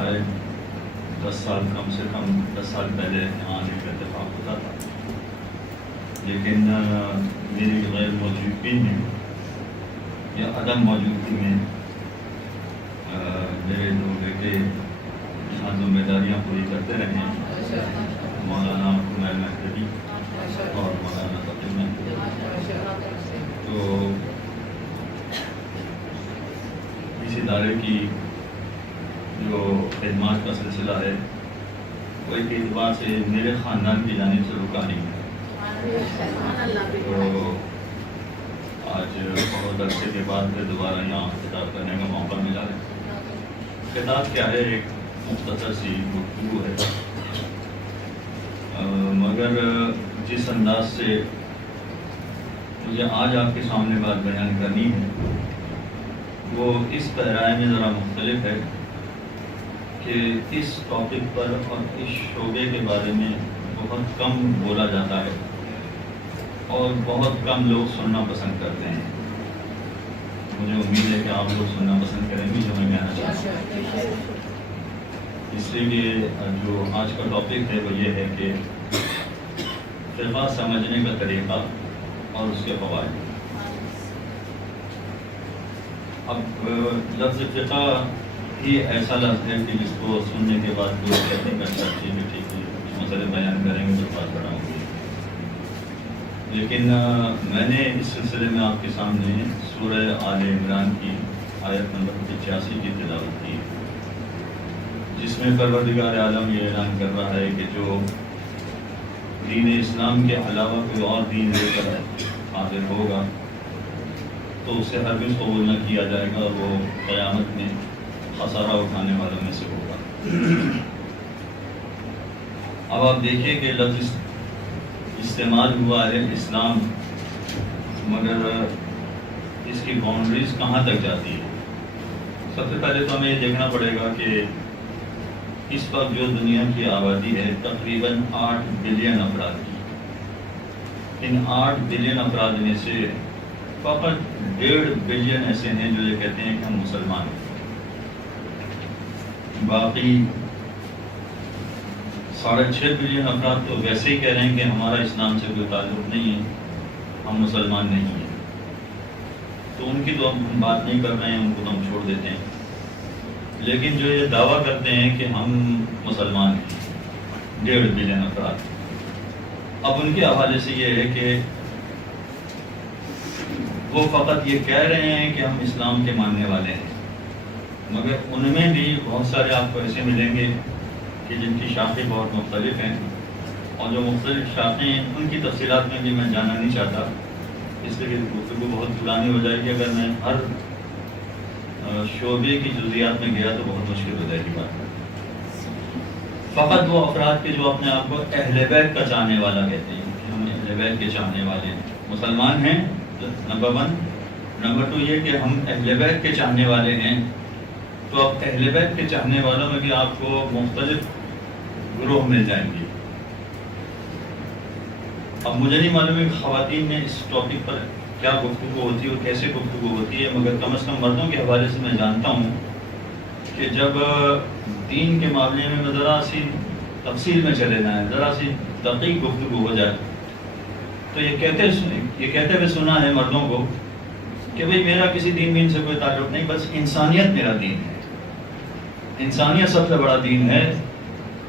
شاید 10 سال کم سے کم 10 سال پہلے یہاں آنے کا اتفاق ہوتا تھا، لیکن میری غیر موجودگی میں یا عدم موجودگی میں میرے دو بیٹے یہاں ذمہ داریاں پوری کرتے رہے ہیں، مولانا عمیر مہدوی اور مولانا تقی مہدوی۔ تو اس ادارے کی جو خدمات کا سلسلہ ہے وہ ایک اعتبار سے میرے خاندان کی جانب سے رکا نہیں ہے۔ تو آج بہت عرصے کے بعد پھر دوبارہ یہاں خطاب کرنے کا موقع ملا ہے۔ خطاب کیا ہے؟ ایک مختصر سی گفتگو ہے، مگر جس انداز سے مجھے آج آپ کے سامنے بات بیان کرنی ہے وہ اس پیرائے میں ذرا مختلف ہے کہ اس ٹاپک پر اور اس شعبے کے بارے میں بہت کم بولا جاتا ہے اور بہت کم لوگ سننا پسند کرتے ہیں۔ مجھے امید ہے کہ آپ لوگ سننا پسند کریں گے جو میں کہنا چاہتا ہوں۔ اس لیے جو آج کا ٹاپک ہے وہ یہ ہے کہ فقہ سمجھنے کا طریقہ اور اس کے فوائد۔ اب لفظ فقہ ہی ایسا لفظ ہے کہ جس کو سننے کے بعد لوگ کہتے ہیں کہ اچھا ٹھیک ہے ٹھیک ہے مسئلے بیان کریں گے تو بات بڑا ہوگی، لیکن میں نے اس سلسلے میں آپ کے سامنے سورہ آل عمران کی آیت نمبر 85 کی تلاوت کی، جس میں پروردگار عالم یہ اعلان کر رہا ہے کہ جو دین اسلام کے علاوہ کوئی اور دین لے کر حاضر ہوگا تو اسے ہرگز قبول نہ کیا جائے گا اور وہ قیامت میں خسارہ اٹھانے والوں میں سے ہوگا۔ اب آپ دیکھیے کہ لفظ استعمال ہوا ہے اسلام، مگر اس کی باؤنڈریز کہاں تک جاتی ہے؟ سب سے پہلے تو ہمیں یہ دیکھنا پڑے گا کہ اس وقت جو دنیا کی آبادی ہے تقریباً 8 بلین افراد کی، ان 8 بلین افراد میں سے فقط 1.5 بلین ایسے ہیں جو یہ کہتے ہیں کہ ہم مسلمان ہیں، باقی 6.5 بلین افراد تو ویسے ہی کہہ رہے ہیں کہ ہمارا اسلام سے کوئی تعلق نہیں ہے، ہم مسلمان نہیں ہیں۔ تو ان کی تو ہم بات نہیں کر رہے ہیں، ان کو تو ہم چھوڑ دیتے ہیں، لیکن جو یہ دعویٰ کرتے ہیں کہ ہم مسلمان ہیں 1.5 بلین افراد، اب ان کے حوالے سے یہ ہے کہ وہ فقط یہ کہہ رہے ہیں کہ ہم اسلام کے ماننے والے ہیں، مگر ان میں بھی بہت سارے آپ کو ایسے ملیں گے کہ جن کی شاخیں بہت مختلف ہیں، اور جو مختلف شاخیں ہیں ان کی تفصیلات میں بھی میں جانا نہیں چاہتا، اس لیے گفتگو بہت پرانی ہو جائے گی۔ اگر میں ہر شعبے کی جزیات میں گیا تو بہت مشکل ہو جائے گی بات۔ فقط وہ افراد کے جو اپنے آپ کو اہل بیت کا چاہنے والا کہتے ہیں کہ ہم اہل بیت کے چاہنے والے ہیں، مسلمان ہیں، نمبر 1۔ نمبر 2 یہ کہ ہم اہل بیت کے چاہنے والے ہیں، تو اب اہل بیت کے چاہنے والوں میں بھی آپ کو مختلف گروہ مل جائیں گے۔ اب مجھے نہیں معلوم ہے کہ خواتین میں اس ٹاپک پر کیا گفتگو ہوتی ہے اور کیسے گفتگو ہوتی ہے، مگر کم از کم مردوں کے حوالے سے میں جانتا ہوں کہ جب دین کے معاملے میں ذرا سی تفصیل میں چلے جائیں، ذرا سی دقیق گفتگو ہو جائے تو یہ کہتے ہوئے سنا ہے مردوں کو کہ بھئی میرا کسی دین سے کوئی تعلق نہیں، بس انسانیت میرا دین ہے، انسانیت سب سے بڑا دین ہے،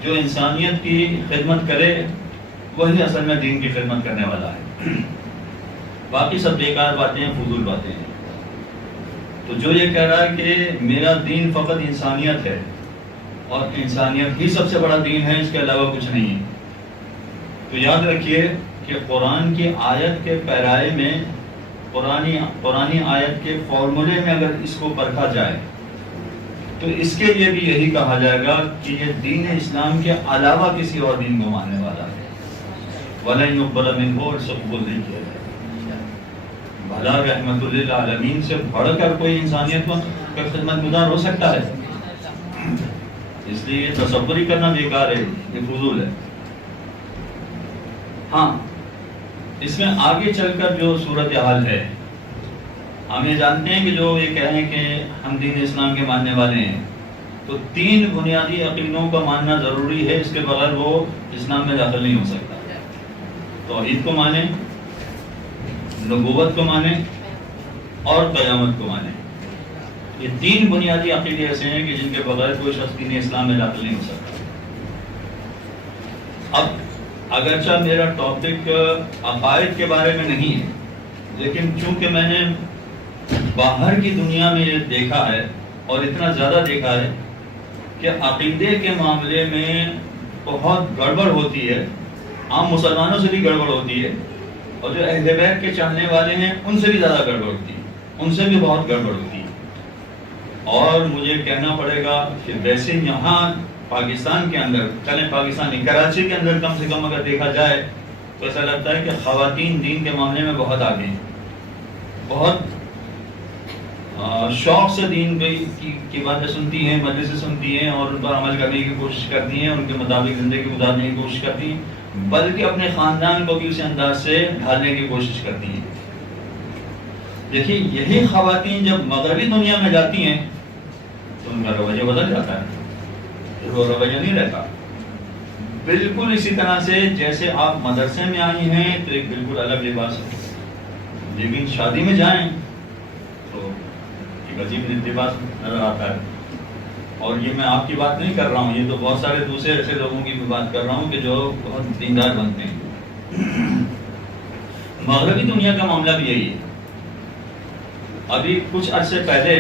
جو انسانیت کی خدمت کرے وہی اصل میں دین کی خدمت کرنے والا ہے، باقی سب بیکار باتیں ہیں، فضول باتیں ہیں۔ تو جو یہ کہہ رہا ہے کہ میرا دین فقط انسانیت ہے اور انسانیت ہی سب سے بڑا دین ہے، اس کے علاوہ کچھ نہیں ہے، تو یاد رکھیے کہ قرآن کی آیت کے پیرائے میں، قرآنی آیت کے فارمولے میں اگر اس کو پرکھا جائے تو اس کے لیے بھی یہی کہا جائے گا کہ یہ دین اسلام کے علاوہ کسی اور دین کو ماننے والا ہے، وَلَن يُقْبَلَ مِنْهُ، اور سب قبول نہیں کیا جائے گا۔ بھلا رحمت للعالمین سے بڑھ کر کوئی انسانیت کا خدمت گزار ہو سکتا ہے؟ اس لیے یہ تصور ہی کرنا بیکار ہے، یہ فضول ہے۔ ہاں، اس میں آگے چل کر جو صورتحال ہے، ہم یہ جانتے ہیں کہ جو یہ کہیں کہ ہم دین اسلام کے ماننے والے ہیں، تو 3 بنیادی عقیدوں کا ماننا ضروری ہے، اس کے بغیر وہ اسلام میں داخل نہیں ہو سکتا۔ توحید کو مانے، نبوت کو مانے اور قیامت کو مانے۔ یہ 3 بنیادی عقیدے ایسے ہیں کہ جن کے بغیر کوئی شخص دین اسلام میں داخل نہیں ہو سکتا۔ اب اگرچہ میرا ٹاپک عقائد کے بارے میں نہیں ہے، لیکن چونکہ میں نے باہر کی دنیا میں یہ دیکھا ہے اور اتنا زیادہ دیکھا ہے کہ عقیدے کے معاملے میں بہت گڑبڑ ہوتی ہے، عام مسلمانوں سے بھی گڑبڑ ہوتی ہے، اور جو اہل بیت کے چاہنے والے ہیں ان سے بھی زیادہ گڑبڑ ہوتی ہے، ان سے بھی بہت گڑبڑ ہوتی ہے۔ اور مجھے کہنا پڑے گا کہ ویسے یہاں پاکستان کے اندر، چلیں پاکستانی کراچی کے اندر کم سے کم اگر دیکھا جائے تو ایسا لگتا ہے کہ خواتین دین کے معاملے میں بہت آگے ہیں، بہت شوق سے دین کی باتیں سنتی ہیں، مجلسیں سنتی ہیں اور ان پر عمل کرنے کی کوشش کرتی ہیں، ان کے مطابق زندگی گزارنے کی کوشش کرتی ہیں، بلکہ اپنے خاندان کو بھی اسی انداز سے ڈھالنے کی کوشش کرتی ہیں۔ دیکھیے یہی خواتین جب مغربی دنیا میں جاتی ہیں تو ان کا رویہ بدل جاتا ہے، وہ رویہ نہیں رہتا۔ بالکل اسی طرح سے جیسے آپ مدرسے میں آئی ہیں تو ایک بالکل الگ لباس ہے، لیکن شادی میں جائیں تو ایک عجیب لباس نظر آتا ہے۔ اور یہ میں آپ کی بات نہیں کر رہا ہوں، یہ تو بہت سارے دوسرے ایسے لوگوں کی بھی بات کر رہا ہوں کہ جو بہت دیندار بنتے ہیں۔ مغربی دنیا کا معاملہ بھی یہی ہے۔ ابھی کچھ عرصے پہلے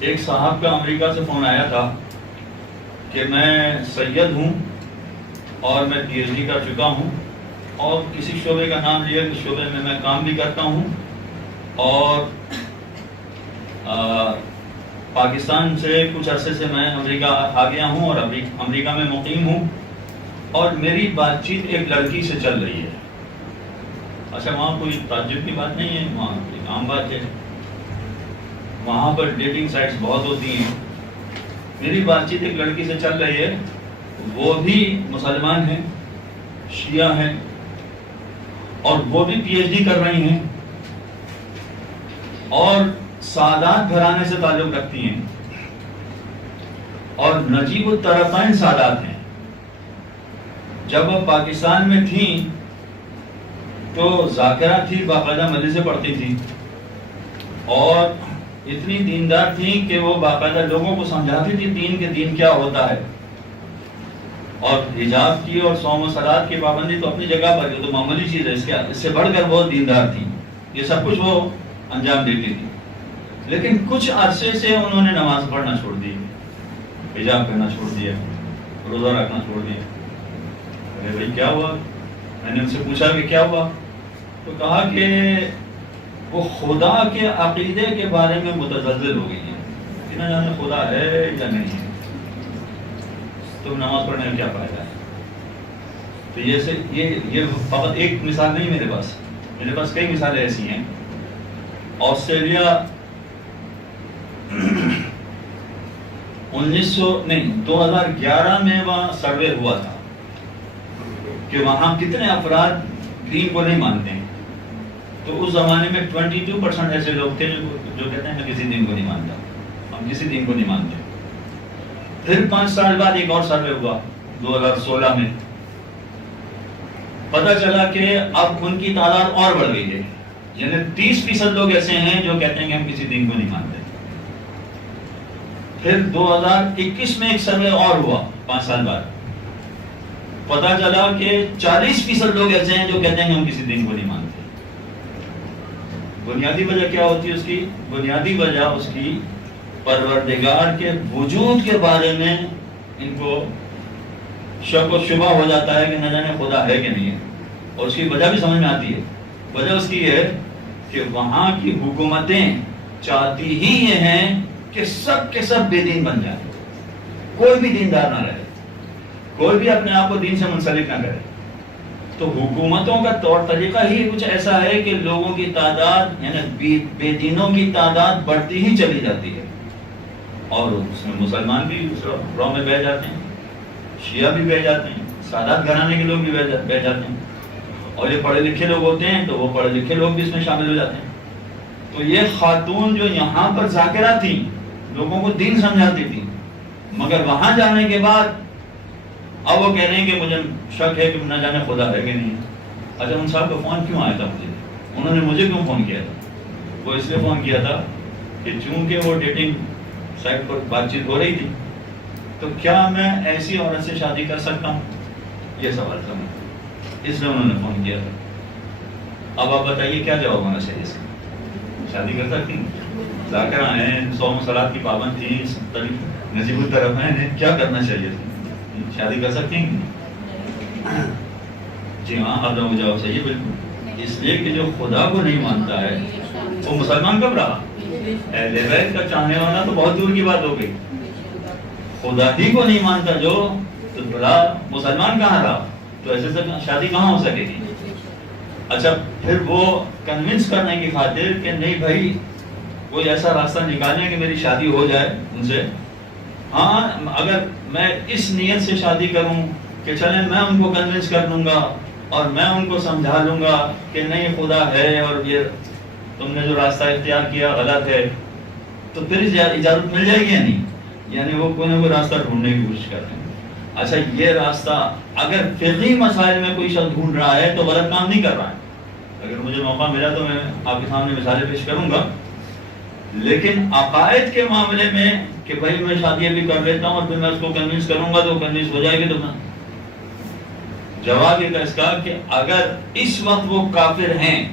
ایک صاحب کا امریکہ سے فون آیا تھا کہ میں سید ہوں اور میں پی ایچ ڈی کر چکا ہوں، اور کسی شعبے کا نام لیا کہ شعبے میں میں کام بھی کرتا ہوں، اور پاکستان سے کچھ عرصے سے میں امریکہ آ گیا ہوں اور ابھی امریکہ میں مقیم ہوں، اور میری بات چیت ایک لڑکی سے چل رہی ہے۔ اچھا وہاں کوئی تعجب کی بات نہیں ہے، وہاں ایک عام بات ہے، وہاں پر ڈیٹنگ سائٹس بہت ہوتی ہیں۔ میری بات چیت ایک لڑکی سے چل رہی ہے، وہ بھی مسلمان ہیں، شیعہ ہیں، اور وہ بھی پی ایچ ڈی کر رہی ہیں اور سادات گھرانے سے تعلق رکھتی ہیں اور نجیب الطرفین سادات ہیں۔ جب وہ پاکستان میں تھیں تو ذاکرہ تھی، باقاعدہ مجلس سے پڑھتی تھی اور اتنی دیندار تھیں کہ وہ باقاعدہ لوگوں کو سمجھاتی تھی دین کے دین کیا ہوتا ہے، اور حجاب کی اور صوم و صلات کی پابندی تو اپنی جگہ پر، یہ تو معمولی چیز ہے، اس سے بڑھ کر بہت دیندار تھی، یہ سب کچھ وہ انجام دیتی تھی۔ لیکن کچھ عرصے سے انہوں نے نماز پڑھنا چھوڑ دی، حجاب کرنا چھوڑ دیا، روزہ رکھنا چھوڑ دیا۔ ارے بھائی کیا ہوا؟ میں نے ان سے پوچھا کہ کیا ہوا، تو کہا کہ وہ خدا کے عقیدے کے بارے میں متزلزل ہو گئی ہیں کہ نہ جانے خدا ہے یا نہیں ہے، تو نماز پڑھنے کا کیا فائدہ ہے۔ تو یہ فقط ایک مثال نہیں، میرے پاس کئی مثالیں ایسی ہیں۔ آسٹریلیا 2011 میں وہاں سروے ہوا تھا کہ وہاں کتنے افراد دین کو نہیں مانتے ہیں، تو اس زمانے میں 22% ایسے لوگ تھے جو کہتے ہیں میں کسی دین کو نہیں مانتا، ہم کسی دین کو نہیں مانتے۔ پھر 5 سال بعد ایک اور سروے ہوا 2016 میں، پتہ چلا کہ اب ان کی تعداد اور بڑھ گئی ہے، یعنی 30% لوگ ایسے ہیں جو کہتے ہیں کہ ہم کسی دین کو نہیں مانتے۔ پھر 2021 میں ایک سروے اور ہوا 5 سال بعد، پتہ چلا کہ 40% لوگ ایسے ہیں جو کہتے ہیں کہ ہم کسی دین کو نہیں مانتے۔ بنیادی وجہ کیا ہوتی ہے اس کی؟ بنیادی وجہ اس کی پروردگار کے وجود کے بارے میں ان کو شک و شبہ ہو جاتا ہے کہ نہ جانے خدا ہے کہ نہیں ہے، اور اس کی وجہ بھی سمجھ میں آتی ہے۔ وجہ اس کی ہے کہ وہاں کی حکومتیں چاہتی ہی یہ ہیں کہ سب کے سب بے دین بن جائیں، کوئی بھی دیندار نہ رہے، کوئی بھی اپنے آپ کو دین سے منسلک نہ کرے۔ تو حکومتوں کا طور طریقہ ہی کچھ ایسا ہے کہ لوگوں کی تعداد یعنی بے دینوں کی تعداد بڑھتی ہی چلی جاتی ہے، اور اس میں مسلمان بھی رو میں بہ جاتے ہیں، شیعہ بھی بہ جاتے ہیں، سادات گھرانے کے لوگ بھی بہ جاتے ہیں، اور یہ پڑھے لکھے لوگ ہوتے ہیں تو وہ پڑھے لکھے لوگ بھی اس میں شامل ہو جاتے ہیں۔ تو یہ خاتون جو یہاں پر ذاکرہ تھی، لوگوں کو دین سمجھاتی تھی، مگر وہاں جانے کے بعد اب وہ کہہ رہے ہیں کہ مجھے شک ہے کہ نہ جانے خدا ہے کہ نہیں ہے. اچھا ان صاحب کا فون کیوں آیا تھا مجھے؟ انہوں نے مجھے کیوں فون کیا تھا؟ وہ اس لیے فون کیا تھا کہ چونکہ وہ ڈیٹنگ سائٹ پر بات چیت ہو رہی تھی تو کیا میں ایسی عورت سے شادی کر سکتا ہوں، یہ سوال تھا. اس لیے انہوں نے فون کیا تھا. اب آپ بتائیے کیا جواب ہونا چاہیے اس کا؟ شادی کر سکتی ہیں؟ ذاکرہ ہیں، 100 صلات کی پابند تھی، نجیب الطرف ہیں، کیا کرنا چاہیے تھا؟ شادی کر سکتی ہیں؟ جی ہاں، اب جواب صحیح ہے بالکل. اس لیے کہ جو خدا کو نہیں مانتا ہے وہ مسلمان کب رہا؟ اہل بیت کا چاہنے والا تو بہت دور کی بات ہو گئی. خدا ہی کو نہیں مانتا جو، تو بھلا مسلمان کہاں رہا؟ تو ایسے سے شادی کہاں ہو سکے گی؟ اچھا پھر وہ کنونس کرنے کی خاطر کہ نہیں بھائی کوئی ایسا راستہ نکالیں کہ میری شادی ہو جائے ان سے. ہاں اگر میں اس نیت سے شادی کروں کہ چلیں میں ان کو کنونس کر لوں گا اور میں ان کو سمجھا لوں گا کہ نہیں خدا ہے اور یہ تم نے جو راستہ اختیار کیا غلط ہے، تو پھر اجازت مل جائے گی یا نہیں؟ یعنی وہ کوئی نہ کوئی راستہ ڈھونڈنے کی کوشش کر رہے ہیں. اچھا یہ راستہ اگر فقہی مسائل میں کوئی شخص ڈھونڈ رہا ہے تو غلط کام نہیں کر رہا ہے. اگر مجھے موقع ملا تو میں آپ کے سامنے مثالیں پیش کروں گا. لیکن عقائد کے معاملے میں کہ بھائی میں شادی بھی کر لیتا ہوں اور پھر میں اس کو کنونس کروں گا تو کنونس ہو جائے گی، تو میں جواب یہ تھا اس کا کہ اگر اس وقت وہ کافر ہیں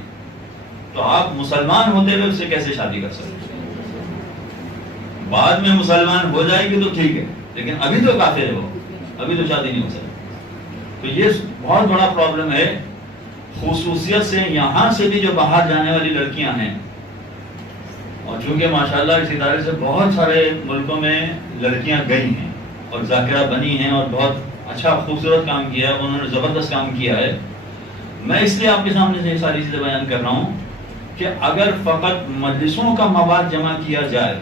تو آپ مسلمان ہوتے ہوئے اس سے کیسے شادی کر سکتے؟ بعد میں مسلمان ہو جائے گی تو ٹھیک ہے، لیکن ابھی تو کافر ہے وہ، ابھی تو شادی نہیں ہو سکتی. تو یہ بہت بڑا پرابلم ہے. خصوصیت سے یہاں سے بھی جو باہر جانے والی لڑکیاں ہیں، اور چونکہ ماشاءاللہ اس ادارے سے بہت سارے ملکوں میں لڑکیاں گئی ہیں اور ذاکرہ بنی ہیں اور بہت اچھا خوبصورت کام کیا ہے، انہوں نے زبردست کام کیا ہے. میں اس لیے آپ کے سامنے سے یہ ساری چیزیں بیان کر رہا ہوں کہ اگر فقط مجلسوں کا مواد جمع کیا جائے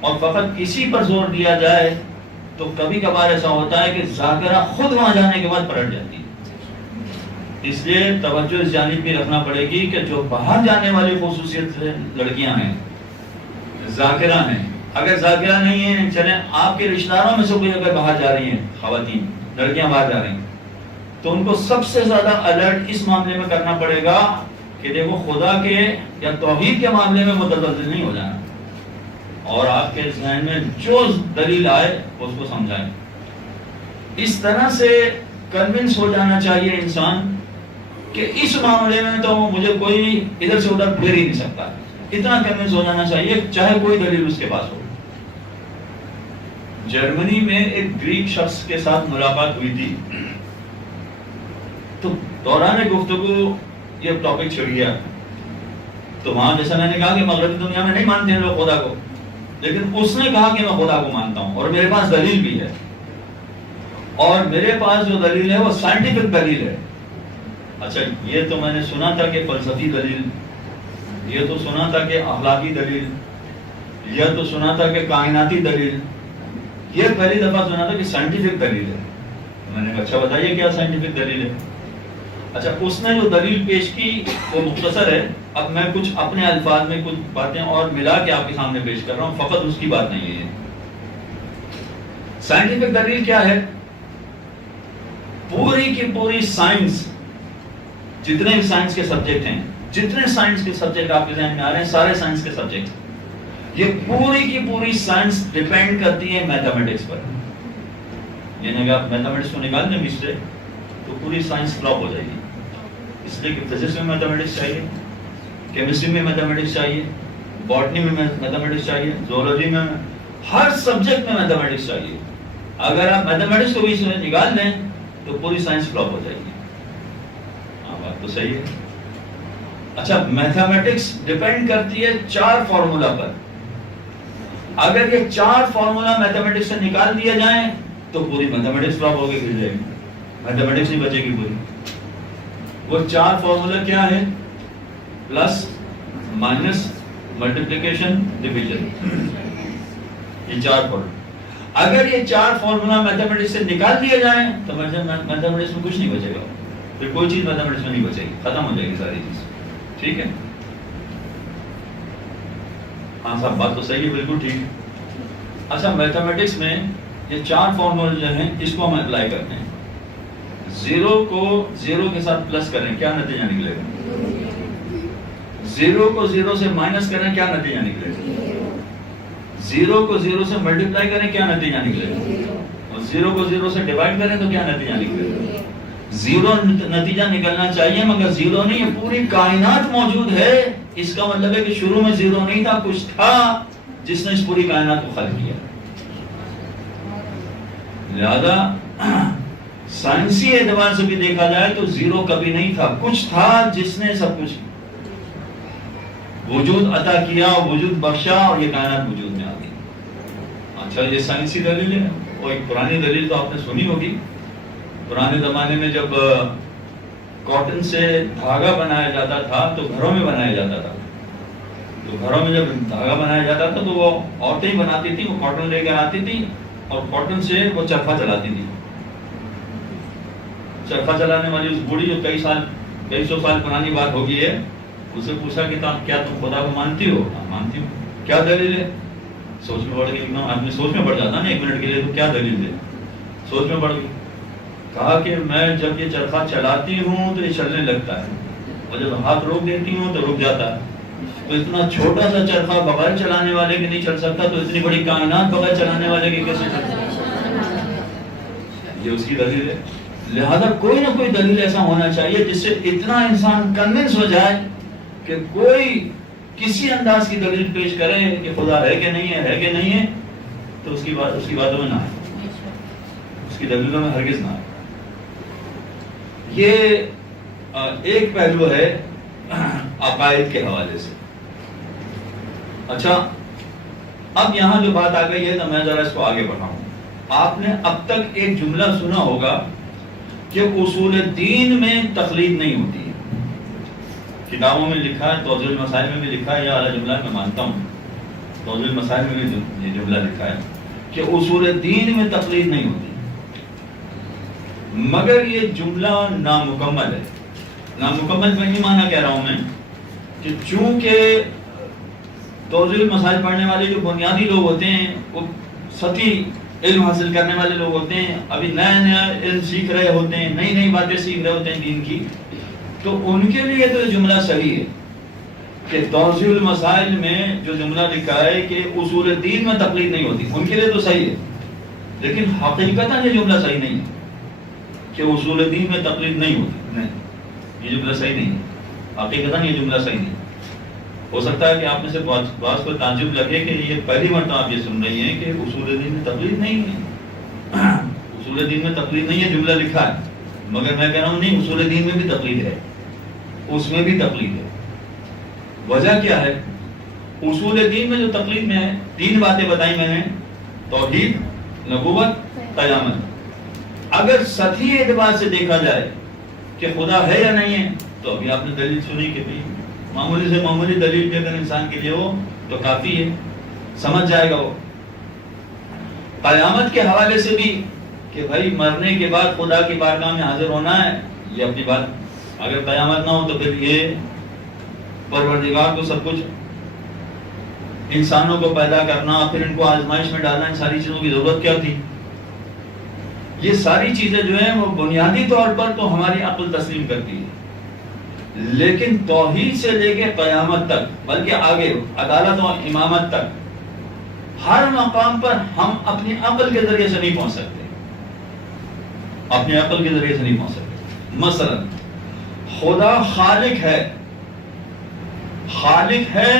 اور فقط کسی پر زور دیا جائے تو کبھی کبھار ایسا ہوتا ہے کہ ذاکرہ خود وہاں جانے کے بعد پلٹ جاتی ہے. اس لیے توجہ اس جانب بھی رکھنا پڑے گی کہ جو باہر جانے والی خصوصیت سے لڑکیاں ہیں، ذاکرہ ہیں، اگر ذاکرہ نہیں ہیں، چلیں آپ کے رشتہ داروں میں سے کوئی اگر باہر جا رہی ہیں، خواتین لڑکیاں باہر جا رہی ہیں، تو ان کو سب سے زیادہ الرٹ اس معاملے میں کرنا پڑے گا کہ دیکھو خدا کے یا توحید کے معاملے میں متزلزل نہیں ہو جانا، اور آپ کے ذہن میں جو دلیل آئے اس کو سمجھائیں. اس طرح سے کنونس ہو جانا چاہیے انسان کہ اس معاملے میں تو مجھے کوئی ادھر سے ادھر پھیر ہی نہیں سکتا. اتنا کنونس ہو جانا چاہیے چاہے کوئی دلیل اس کے پاس ہو. جرمنی میں ایک گریک شخص کے ساتھ ملاقات ہوئی تھی، تو دوران گفتگو یہ ٹاپک چھڑ گیا. تو وہاں جیسا میں نے کہا کہ مغربی دنیا میں نہیں مانتے ہیں لوگ خدا کو، لیکن اس نے کہا کہ میں خدا کو مانتا ہوں اور میرے پاس دلیل بھی ہے، اور میرے پاس جو دلیل ہے وہ سائنٹیفک دلیل ہے. اچھا یہ تو میں نے سنا تھا کہ فلسفی دلیل، یہ تو سنا تھا کہ اخلاقی دلیل، یہ تو سنا تھا کہ کائناتی دلیل، یہ پہلی دفعہ سنا تھا کہ سائنٹیفک دلیل ہے. میں نے کہا اچھا بتائیے کیا سائنٹیفک دلیل ہے. اچھا اس نے جو دلیل پیش کی وہ مختصر ہے. اب میں کچھ اپنے الفاظ میں کچھ باتیں اور ملا کے آپ کے سامنے پیش کر رہا ہوں، فقط اس کی بات نہیں ہے. سائنٹیفک دلیل کیا ہے؟ پوری کی پوری سائنس، جتنے بھی سائنس کے سبجیکٹ ہیں، جتنے سائنس کے سبجیکٹ آپ کے ذہن میں آ رہے ہیں، سارے سائنس کے سبجیکٹ، یہ پوری کی پوری سائنس ڈیپینڈ کرتی ہے میتھمیٹکس پر. یعنی اگر آپ میتھمیٹکس کو نکال دیں اس سے تو پوری سائنس فلاپ ہو جائے گی. اس لیے کہ فزکس میں میتھمیٹکس چاہیے، کیمسٹری میں میتھمیٹکس چاہیے، باٹنی میں میتھمیٹکس چاہیے، زولوجی میں، ہر سبجیکٹ میں میتھمیٹکس چاہیے. اگر آپ میتھمیٹکس کو بیچ میں نکال دیں تو پوری سائنس فلاپ ہو جائے گی. ہاں بات تو صحیح ہے. اچھا میتھمیٹکس ڈیپینڈ کرتی ہے 4 فارمولا پر. اگر یہ 4 فارمولا میتھمیٹکس سے نکال دیے جائیں تو پوری میتھمیٹکس فلاپ ہو کے گر جائے گی، میتھمیٹکس نہیں بچے گی پوری. وہ 4 فارمولا کیا ہے؟ Plus, minus, multiplication, division. یہ 4 فارمولا. اگر یہ 4 فارمولا میتھمیٹکس سے نکال دیے جائیں تو میتھمیٹکس میں کچھ نہیں بچے گا، پھر کوئی چیز میتھمیٹکس میں نہیں بچے گی، ختم ہو جائے گی ساری چیز. ٹھیک ہے؟ ہاں صاحب بات تو صحیح ہے، بالکل ٹھیک ہے. اچھا میتھمیٹکس میں یہ 4 فارمول جو ہیں اس کو ہم اپلائی کرتے ہیں. 0 کو 0 کے ساتھ پلس کریں کیا نتیجہ نکلے گا؟ 0 کو 0 سے مائنس کریں کیا نتیجہ نکلے گا؟ 0 کو 0 سے ملٹیپلائی کریں کیا نتیجہ نکلے گا؟ اور 0 کو 0 سے ڈیوائڈ کریں تو کیا نتیجہ نکلے گا؟ 0 نتیجہ نکلنا چاہیے مگر 0 نہیں. یہ پوری کائنات موجود ہے. اس کا مطلب ہے کہ شروع میں 0 نہیں تھا, کچھ تھا جس نے اس پوری کائنات کو خلق کیا. لہذا سائنسی اعتبار سے بھی دیکھا جائے تو 0 کبھی نہیں تھا, کچھ تھا جس نے سب کچھ وجود عطا کیا, وجود بخشا اور یہ کائنات وجود میں آ گئی. اچھا یہ سائنسی دلیل ہے. اور ایک پرانی دلیل تو آپ نے سنی ہوگی. پرانے زمانے میں جب کاٹن سے دھاگا بنایا جاتا تھا تو گھروں میں بنایا جاتا تھا. تو گھروں میں جب دھاگا بنایا جاتا تھا تو وہ عورتیں بناتی تھی, وہ کاٹن لے کر آتی تھی اور کاٹن سے وہ چرخا چلاتی تھی. چرخا چلانے والی اس بوڑھی جو کئی سو سال پرانی بات ہو گئی ہے, اسے پوچھا کہ کیا تم خدا کو مانتی ہو؟ مانتی ہوں. کیا دلیل ہے؟ سوچ میں پڑ گئی. آدمی سوچ میں پڑ جاتا نا 1 منٹ کے لیے, تو کیا دلیل ہے؟ سوچ میں پڑ گئی. کہا کہ میں جب یہ چرخا چلاتی ہوں تو یہ چلنے لگتا ہے, اور جب ہاتھ روک دیتی ہوں تو رک جاتا ہے. تو اتنا چھوٹا سا چرخا بغیر چلانے والے کے نہیں چل سکتا, تو اتنی بڑی کائنات بغیر چلانے والے کے کیسے چل سکتا؟ یہ اس کی دلیل ہے. لہذا کوئی نہ کوئی دلیل ایسا ہونا چاہیے جس سے اتنا انسان کنونس ہو جائے کہ کوئی کسی انداز کی دلیل پیش کرے کہ خدا ہے کہ نہیں ہے کہ نہیں ہے, تو اس کی باتوں میں نہ آئے, اس کی دلیلوں میں ہرگز نہ آئے. یہ ایک پہلو ہے عقائد کے حوالے سے. اچھا اب یہاں جو بات آ گئی ہے تو میں ذرا اس کو آگے بڑھاؤں. آپ نے اب تک ایک جملہ سنا ہوگا کہ اصول دین میں تقلید نہیں ہوتی ہے. کتابوں میں لکھا ہے, توضیح المسائل میں بھی لکھا ہے, یہ اعلیٰ جملہ میں مانتا ہوں, توضیح المسائل میں بھی یہ جملہ لکھا ہے کہ اصول دین میں تقلید نہیں ہوتی. مگر یہ جملہ نامکمل ہے. نامکمل میں یہ معنی کہہ رہا ہوں میں کہ چونکہ توضیح المسائل پڑھنے والے جو بنیادی لوگ ہوتے ہیں وہ سطحی علم حاصل کرنے والے لوگ ہوتے ہیں, ابھی نیا علم سیکھ رہے ہوتے ہیں, نئی نئی باتیں سیکھ رہے ہوتے ہیں دین کی, تو ان کے لیے تو یہ جملہ صحیح ہے کہ توضیح المسائل میں جو جملہ لکھا ہے کہ اصول دین میں تقلید نہیں ہوتی, ان کے لیے تو صحیح ہے. لیکن حقیقتاً یہ جملہ صحیح نہیں ہے کہ اصول دین میں تقلید نہیں ہوتی. نہیں, یہ جملہ صحیح نہیں ہے. حقیقتاً یہ جملہ صحیح نہیں ہے. ہو سکتا ہے کہ آپ میں سے بعض کو تعجب لگے کہ یہ پہلی مرتبہ آپ یہ سن رہی ہیں کہ اصول دین میں تقلید نہیں ہے. اصول دین میں تقلید نہیں ہے جملہ لکھا ہے, مگر میں کہہ رہا ہوں نہیں, اصول دین میں بھی تقلید ہے, اس میں بھی تقلید ہے. وجہ کیا ہے؟ اصول دین میں جو تقلید میں ہے 3 باتیں بتائی میں نے, توحید, نبوت, قیامت. اگر سطحی اعتبار سے دیکھا جائے کہ خدا ہے یا نہیں ہے تو ابھی آپ نے دلیل سنی کہ بھائی معمولی سے معمولی دلیل بھی اگر انسان کے لیے ہو تو کافی ہے, سمجھ جائے گا وہ. قیامت کے حوالے سے بھی کہ بھائی مرنے کے بعد خدا کی بارگاہ میں حاضر ہونا ہے, یہ اپنی بات. اگر قیامت نہ ہو تو پھر یہ پروردگار کو سب کچھ انسانوں کو پیدا کرنا, پھر ان کو آزمائش میں ڈالنا, ان ساری چیزوں کی ضرورت کیا تھی؟ یہ ساری چیزیں جو ہیں وہ بنیادی طور پر تو ہماری عقل تسلیم کرتی ہے, لیکن توحید سے لے کے قیامت تک, بلکہ آگے عدالت و امامت تک, ہر مقام پر ہم اپنی عقل کے ذریعے سے نہیں پہنچ سکتے, اپنی عقل کے ذریعے سے نہیں پہنچ سکتے. مثلا خدا خالق ہے, خالق ہے,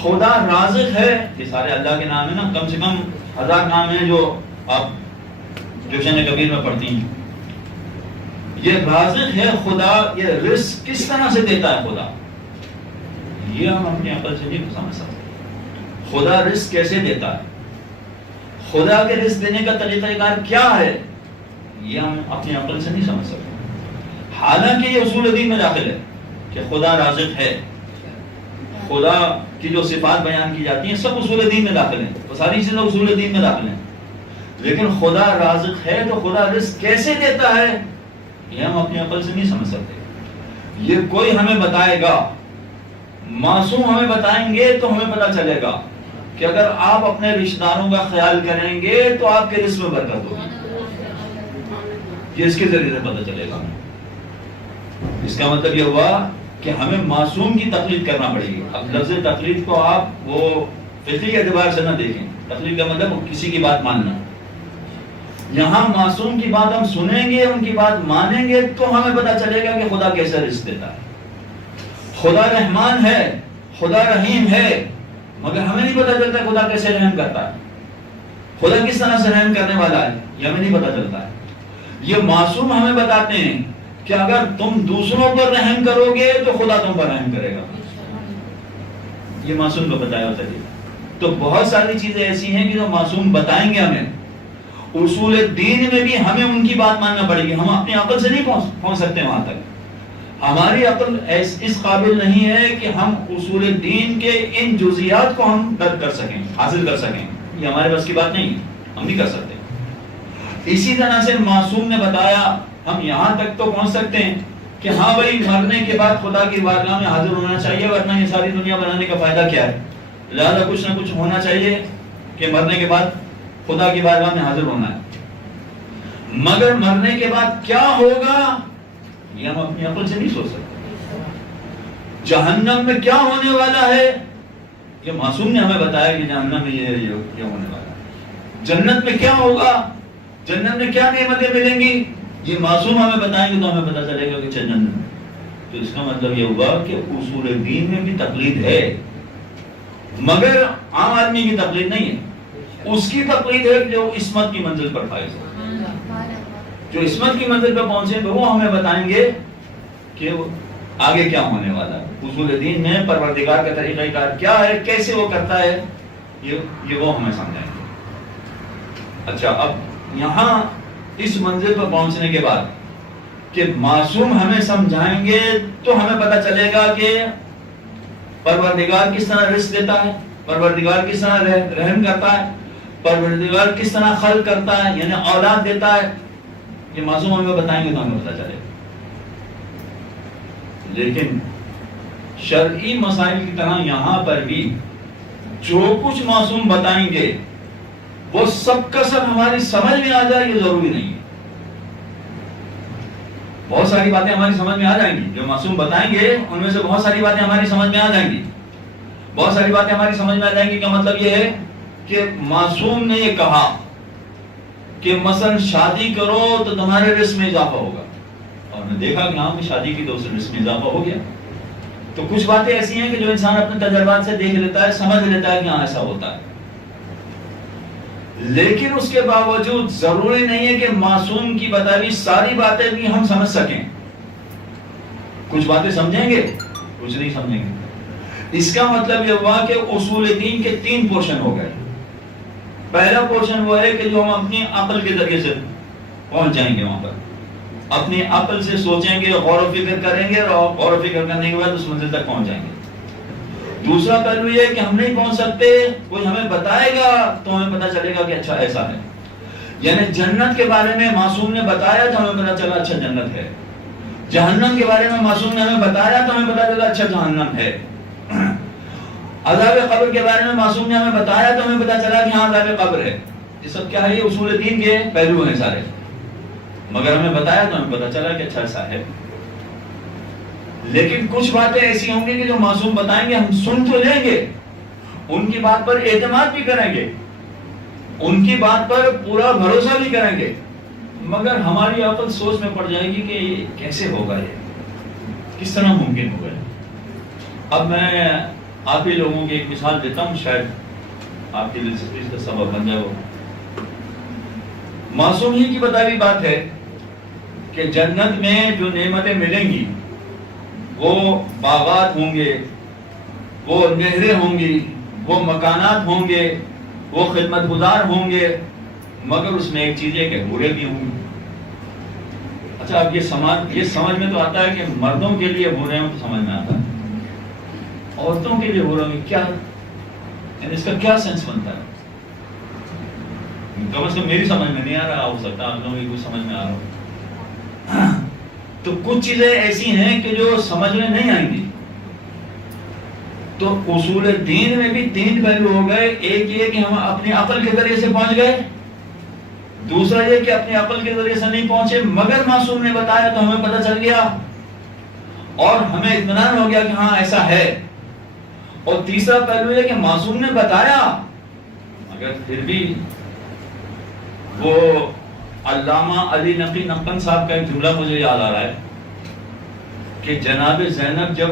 خدا رازق ہے, یہ سارے اللہ کے نام ہیں نا, کم سے کم 1000 نام ہیں جو آپ جوشن کبیر میں پڑھتی ہیں. یہ رازق ہے خدا, یہ رزق کس طرح سے دیتا ہے خدا, یہ ہم اپنی عقل سے نہیں سمجھ سکتے. خدا رزق کیسے دیتا ہے, خدا کے رزق دینے کا طریقہ کار کیا ہے, یہ ہم اپنی عقل سے نہیں سمجھ سکتے. حالانکہ یہ اصول دین میں داخل ہے کہ خدا رازق ہے, خدا کی جو صفات بیان کی جاتی ہیں سب اصول دین میں داخل ہیں, وہ ساری چیزیں اصول دین میں داخل ہیں. لیکن خدا رازق ہے تو خدا رزق کیسے دیتا ہے یہ ہم اپنی عقل سے نہیں سمجھ سکتے. یہ کوئی ہمیں بتائے گا, معصوم ہمیں بتائیں گے تو ہمیں پتہ چلے گا. کہ اگر آپ اپنے رشتہ داروں کا خیال کریں گے تو آپ کے رزق میں برکت ہوگی. یہ اس کے ذریعے سے پتہ چلے گا. اس کا مطلب یہ ہوا کہ ہمیں معصوم کی تقلید کرنا پڑے گی. اب لفظ تقلید کو آپ وہ فقہی اعتبار سے نہ دیکھیں. تقلید کا مطلب کسی کی بات ماننا. یہاں معصوم کی بات ہم سنیں گے، ان کی بات مانیں گے تو ہمیں پتہ چلے گا کہ خدا کیسا رزق دیتا ہے. خدا رحمان ہے، خدا رحیم ہے، مگر ہمیں نہیں پتہ چلتا خدا کیسے رحم کرتا ہے. خدا کس طرح سے رحم کرنے والا ہے یہ ہمیں نہیں پتہ چلتا ہے. یہ معصوم ہمیں بتاتے ہیں کہ اگر تم دوسروں پر رحم کرو گے تو خدا تم پر رحم کرے گا. یہ معصوم کو بتایا ہوتا ہے. تو بہت ساری چیزیں ایسی ہیں کہ جو معصوم بتائیں گے ہمیں. اصول دین میں بھی ہمیں ان کی بات ماننا پڑے گی. ہم اپنی عقل سے نہیں پہنچ سکتے وہاں تک. ہماری عقل اس قابل نہیں ہے کہ ہم اصول دین کے ان جزیات کو ہم درک کر سکیں، حاصل کر سکیں. یہ ہمارے بس کی بات نہیں، ہم نہیں کر سکتے. اسی طرح سے معصوم نے بتایا ہم یہاں تک تو پہنچ سکتے ہیں کہ ہاں بھائی مرنے کے بعد خدا کی بارگاہ میں حاضر ہونا چاہیے، ورنہ یہ ساری دنیا بنانے کا فائدہ کیا ہے. لہذا کچھ نہ کچھ ہونا چاہیے کہ مرنے کے بعد خدا کی بارگاہ میں حاضر ہونا ہے. مگر مرنے کے بعد کیا ہوگا یہ ہم اپنی عقل سے نہیں سوچ سکتے. جہنم میں کیا ہونے والا ہے یہ معصوم نے ہمیں بتایا کہ جہنم میں یہ ہونے والا ہے. جنت میں کیا ہوگا، جنت میں کیا نعمتیں ملیں گی یہ معصوم ہمیں بتائیں گے تو ہمیں پتہ چلے گا کہ جنت میں. تو اس کا مطلب یہ ہوا کہ اصول دین میں بھی تقلید ہے، مگر عام آدمی کی تقلید نہیں ہے. اس کی تقلید ہے جو عصمت کی منزل پر فائز ہو. جو عصمت کی منزل پر پہنچے گے وہ ہمیں بتائیں گے کہ آگے کیا ہونے والا ہے. اصول دین میں پروردگار کا طریقہ کار کیا ہے، کیسے وہ کرتا ہے، یہ وہ ہمیں سمجھائیں گے. اچھا، اب یہاں اس منزل پر پہنچنے کے بعد کہ معصوم ہمیں سمجھائیں گے تو ہمیں پتہ چلے گا کہ پروردگار کس طرح رزق دیتا ہے، پروردگار کس طرح رحم کرتا ہے، پروردگار کس طرح خلق کرتا ہے یعنی اولاد دیتا ہے. یہ معصوم ہمیں بتائیں گے تو ہمیں پتہ چلے گا. لیکن شرعی مسائل کی طرح یہاں پر بھی جو کچھ معصوم بتائیں گے وہ سب کا سب ہماری سمجھ میں آ جائے یہ ضروری نہیں ہے. بہت ساری باتیں ہماری سمجھ میں آ جائیں گی. جو معصوم بتائیں گے ان میں سے بہت ساری باتیں ہماری سمجھ میں آ جائیں گی. بہت ساری باتیں ہماری سمجھ میں آ جائیں گی کا مطلب یہ ہے کہ معصوم نے یہ کہا کہ مثلا شادی کرو تو تمہارے رزق میں اضافہ ہوگا، اور میں دیکھا کہ ہاں شادی کی تو اس رزق میں اضافہ ہو گیا. تو کچھ باتیں ایسی ہیں کہ جو انسان اپنے تجربات سے دیکھ لیتا ہے، سمجھ لیتا ہے کہ ہاں ایسا ہوتا ہے. لیکن اس کے باوجود ضروری نہیں ہے کہ معصوم کی بتائی ہوئی ساری باتیں بھی ہم سمجھ سکیں. کچھ باتیں سمجھیں گے، کچھ نہیں سمجھیں گے. اس کا مطلب یہ ہوا کہ اصول دین کے 3 پورشن ہو گئے. پہلا پورشن وہ ہے کہ جو ہم اپنی عقل کے ذریعے سے پہنچ جائیں گے وہاں پر، اپنی عقل سے سوچیں گے، غور و فکر کریں گے، اور غور و فکر کرنے کے بعد اس منزل تک پہنچ جائیں گے. دوسرا پہلو یہ ہے کہ ہم نہیں پہنچ سکتے، کوئی ہمیں بتائے گا تو ہمیں پتہ چلے گا کہ اچھا ایسا ہے. یعنی جنت کے بارے میں معصوم نے بتایا تو ہمیں پتہ چلا اچھا جنت ہے. جہنم کے بارے میں معصوم نے ہمیں بتایا تو ہمیں پتہ چلا اچھا جہنم ہے. عذاب قبر کے بارے میں معصوم نے ہمیں بتایا تو ہمیں پتہ چلا کہ ہاں عذاب قبر ہے. یہ سب کیا ہے؟ یہ اصول دین کے پہلو ہیں سارے. مگر ہمیں بتایا تو ہمیں پتہ چلا کہ اچھا ایسا ہے. لیکن کچھ باتیں ایسی ہوں گی کہ جو معصوم بتائیں گے ہم سن تو لیں گے، ان کی بات پر اعتماد بھی کریں گے، ان کی بات پر پورا بھروسہ بھی کریں گے، مگر ہماری عقل سوچ میں پڑ جائے گی کہ یہ کیسے ہوگا، یہ کس طرح ممکن ہوگا. اب میں آپ ہی لوگوں کی ایک مثال دیتا ہوں، شاید آپ کی دلچسپی کا سبب بن جائے. وہ معصوم ہی کی بتائی ہوئی بات ہے کہ جنت میں جو نعمتیں ملیں گی وہ باغات ہوں گے، وہ نہریں ہوں گی، وہ مکانات ہوں گے، وہ خدمت گزار ہوں گے، مگر اس میں ایک چیز ہے کہ برے بھی ہوں گے. اچھا، اب یہ سمجھ میں تو آتا ہے کہ مردوں کے لیے برے ہوں تو سمجھ میں آتا ہے، عورتوں کے لیے برے ہوں کیا، یعنی اس کا کیا سینس بنتا ہے؟ کم از کم میری سمجھ میں نہیں آ رہا، ہو سکتا ہے آپ لوگوں کی کچھ سمجھ میں آ رہا ہو. تو کچھ چیزیں ایسی ہیں کہ جو سمجھ میں نہیں آئیں گی. تو اصول دین میں بھی 3 پہلو ہو گئے. ایک یہ کہ ہم اپنی عقل کے ذریعے سے پہنچ گئے, دوسرا یہ کہ اپنی عقل کے ذریعے سے نہیں پہنچے مگر معصوم نے بتایا تو ہمیں پتہ چل گیا اور ہمیں اطمینان ہو گیا کہ ہاں ایسا ہے. اور تیسرا پہلو یہ کہ معصوم نے بتایا مگر پھر بھی وہ علامہ علی نقی نقن صاحب کا ایک جملہ مجھے یاد آ رہا ہے کہ جناب زینب جب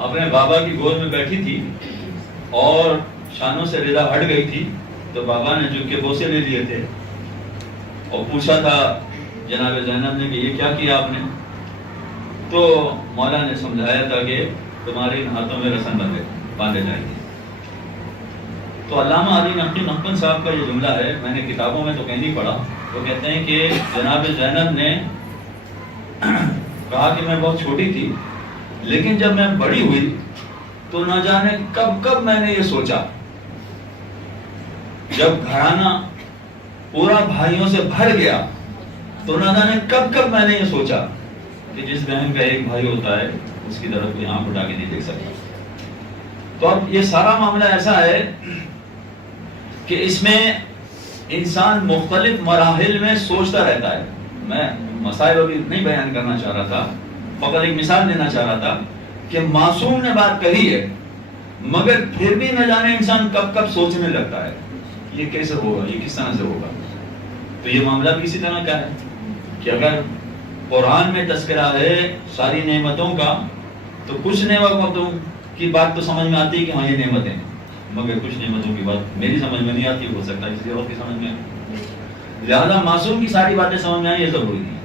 اپنے بابا کی گود میں بیٹھی تھی اور شانوں سے رضا ہٹ گئی تھی, تو بابا نے جو کہ بوسے لے لیے تھے اور پوچھا تھا جناب زینب نے کہ یہ کیا کیا آپ نے, تو مولا نے سمجھایا تھا کہ تمہارے ان ہاتھوں میں رسن باندھے جائیں گے. تو علامہ علی نقی نقن صاحب کا یہ جملہ ہے, میں نے کتابوں میں تو کہیں نہیں پڑھا. وہ کہتے ہیں کہ جناب زینب نے کہا کہ میں بہت چھوٹی تھی لیکن جب میں بڑی ہوئی تو نہ جانے کب میں نے یہ سوچا, جب گھرانہ پورا بھائیوں سے بھر گیا تو نہ جانے کب میں نے یہ سوچا کہ جس بہن کا ایک بھائی ہوتا ہے اس کی طرف کوئی آنکھ اٹھا کے نہیں دیکھ سکتا. تو اب یہ سارا معاملہ ایسا ہے کہ اس میں انسان مختلف مراحل میں سوچتا رہتا ہے. میں مسائل ابھی نہیں بیان کرنا چاہ رہا تھا, فقط ایک مثال دینا چاہ رہا تھا کہ معصوم نے بات کہی ہے مگر پھر بھی نہ جانے انسان کب سوچنے لگتا ہے یہ کیسے ہوگا, یہ کس طرح سے ہوگا. تو یہ معاملہ بھی اسی طرح کا ہے کہ اگر قرآن میں تذکرہ ہے ساری نعمتوں کا تو کچھ نعمتوں کی بات تو سمجھ میں آتی ہے کہ ہاں یہ نعمتیں, مگر کچھ نعمتوں کی بات میری سمجھ میں نہیں آتی, ہو سکتا ہے کسی اور کی سمجھ میں. لہذا معصوم کی ساری باتیں سمجھ میں آئیں یہ ضروری نہیں.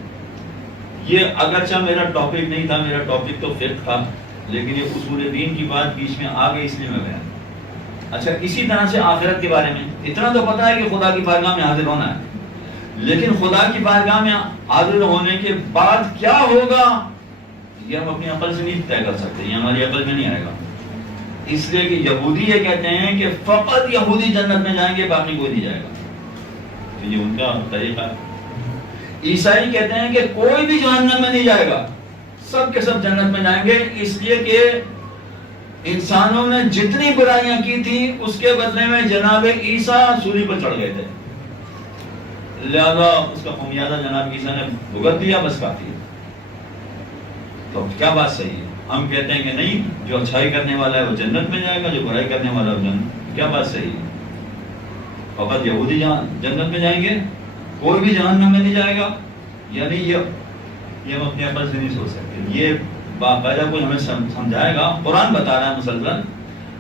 یہ اگرچہ میرا ٹاپک نہیں تھا, میرا ٹاپک تو فقہ تھا, لیکن یہ اصول دین کی بات بیچ میں آ گئی اس لیے میں بیان. اچھا, اسی طرح سے آخرت کے بارے میں اتنا تو پتا ہے کہ خدا کی بارگاہ میں حاضر ہونا ہے, لیکن خدا کی بارگاہ میں حاضر ہونے کے بعد کیا ہوگا یہ ہم اپنی عقل سے نہیں طے کر سکتے, یہ ہماری عقل میں نہیں آئے گا. اس لیے کہ یہودی یہ کہتے ہیں کہ فقط یہودی جنت میں جائیں گے, باقی کوئی نہیں جائے گا. تو یہ ان کا طریقہ ہے. عیسائی کہتے ہیں کہ کوئی بھی جہنم میں نہیں جائے گا, سب کے سب جنت میں جائیں گے, اس لیے کہ انسانوں نے جتنی برائیاں کی تھی اس کے بدلے میں جناب عیسیٰ سولی پر چڑھ گئے تھے, لہذا اس کا خمیازہ جناب عیسیٰ نے بھگت دیا, بس کافی ہے. تو کیا بات صحیح ہے؟ ہم کہتے ہیں کہ نہیں, جو اچھائی کرنے والا ہے وہ جنت میں جائے گا, جو برائی کرنے والا ہے وہ جنت. کیا بات صحیح ہے؟ فقط یہودی جنت میں جائیں گے, کوئی بھی جہنم میں نہیں جائے گا, یعنی یہ ہم اپنی عقل سے نہیں سوچ سکتے. یہ باقاعدہ کوئی ہمیں سمجھائے گا. قرآن بتا رہا ہے مسلسل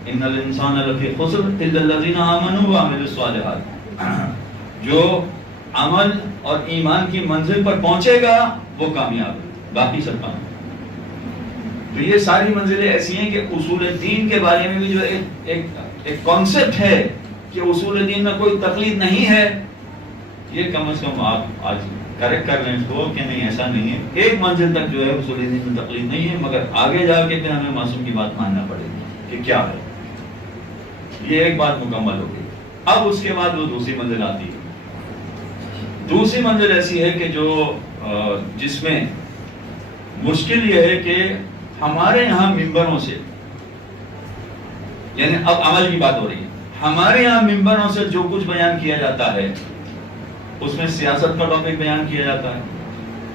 ان الانسان لفی خسر الا الذین آمنوا وعملوا الصالحات, جو عمل اور ایمان کی منزل پر پہنچے گا وہ کامیاب ہے, باقی سب کام. تو یہ ساری منزلیں ایسی ہیں کہ اصول دین کے بارے میں بھی جو ایک کانسیپٹ ہے کہ اصول دین میں کوئی تقلید نہیں ہے, یہ کم از کم آپ آج کریکٹ کر لیں اس کو کہ نہیں ایسا نہیں ہے. ایک منزل تک جو ہے اصول دین میں تقلید نہیں ہے, مگر آگے جا کے پھر ہمیں معصوم کی بات ماننا پڑے گی کہ کیا ہے. یہ ایک بات مکمل ہو گئی. اب اس کے بعد وہ دوسری منزل آتی ہے. دوسری منزل ایسی ہے کہ جو جس میں مشکل یہ ہے کہ ہمارے یہاں ممبروں سے, یعنی اب عمل کی بات ہو رہی ہے, ہمارے یہاں ممبروں سے جو کچھ بیان کیا جاتا ہے اس میں سیاست کا ٹاپک بیان کیا جاتا ہے,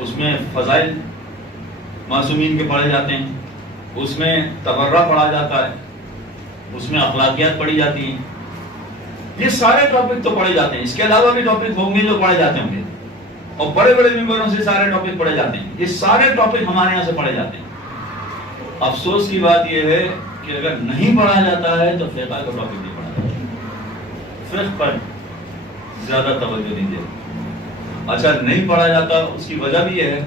اس میں فضائل معصومین کے پڑھے جاتے ہیں, اس میں تبرہ پڑھا جاتا ہے, اس میں اخلاقیات پڑھی جاتی ہیں. یہ سارے ٹاپک تو پڑھے جاتے ہیں, اس کے علاوہ بھی ٹاپک ہوں گے جو پڑھے جاتے ہوں گے, اور بڑے بڑے ممبروں سے سارے ٹاپک پڑھے جاتے ہیں. یہ سارے ٹاپک ہمارے یہاں سے پڑھے جاتے ہیں. افسوس کی بات یہ ہے کہ اگر نہیں پڑھا جاتا ہے تو فقہ کا ٹاپک نہیں پڑھا جاتا, فقہ پر زیادہ توجہ نہیں دیتے. اچھا, نہیں پڑھا جاتا اس کی وجہ بھی یہ ہے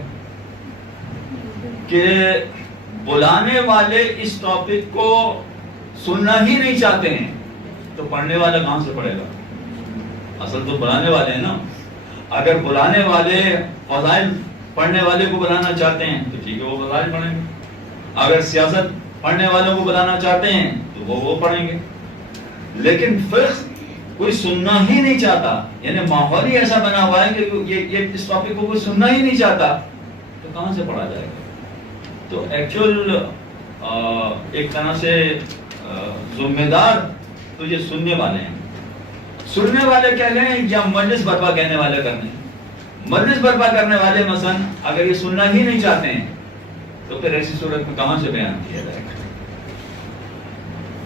کہ بلانے والے اس ٹاپک کو سننا ہی نہیں چاہتے ہیں, تو پڑھنے والا کہاں سے پڑھے گا؟ اصل تو بلانے والے ہیں نا. اگر بلانے والے فضائل پڑھنے والے کو بلانا چاہتے ہیں تو ٹھیک ہے, وہ فضائل پڑھیں گے. اگر سیاست پڑھنے والوں کو بلانا چاہتے ہیں تو وہ پڑھیں گے. لیکن فقہ کوئی سننا ہی نہیں چاہتا، یعنی ماحول ہی ایسا بنا ہوا ہے کہ یہ اس ٹاپک کو کوئی سننا ہی نہیں چاہتا، تو کہاں سے پڑھا جائے گا؟ تو ایکچوئل ایک طرح سے ذمہ دار تو یہ سننے والے ہیں، سننے والے کہہ لیں یا مجلس برپا کہنے والے کرنے، مجلس برپا کرنے والے مثلا اگر یہ سننا ہی نہیں چاہتے ہیں تو پھر ایسی صورت میں کہاں سے بیان کیا جائے گا؟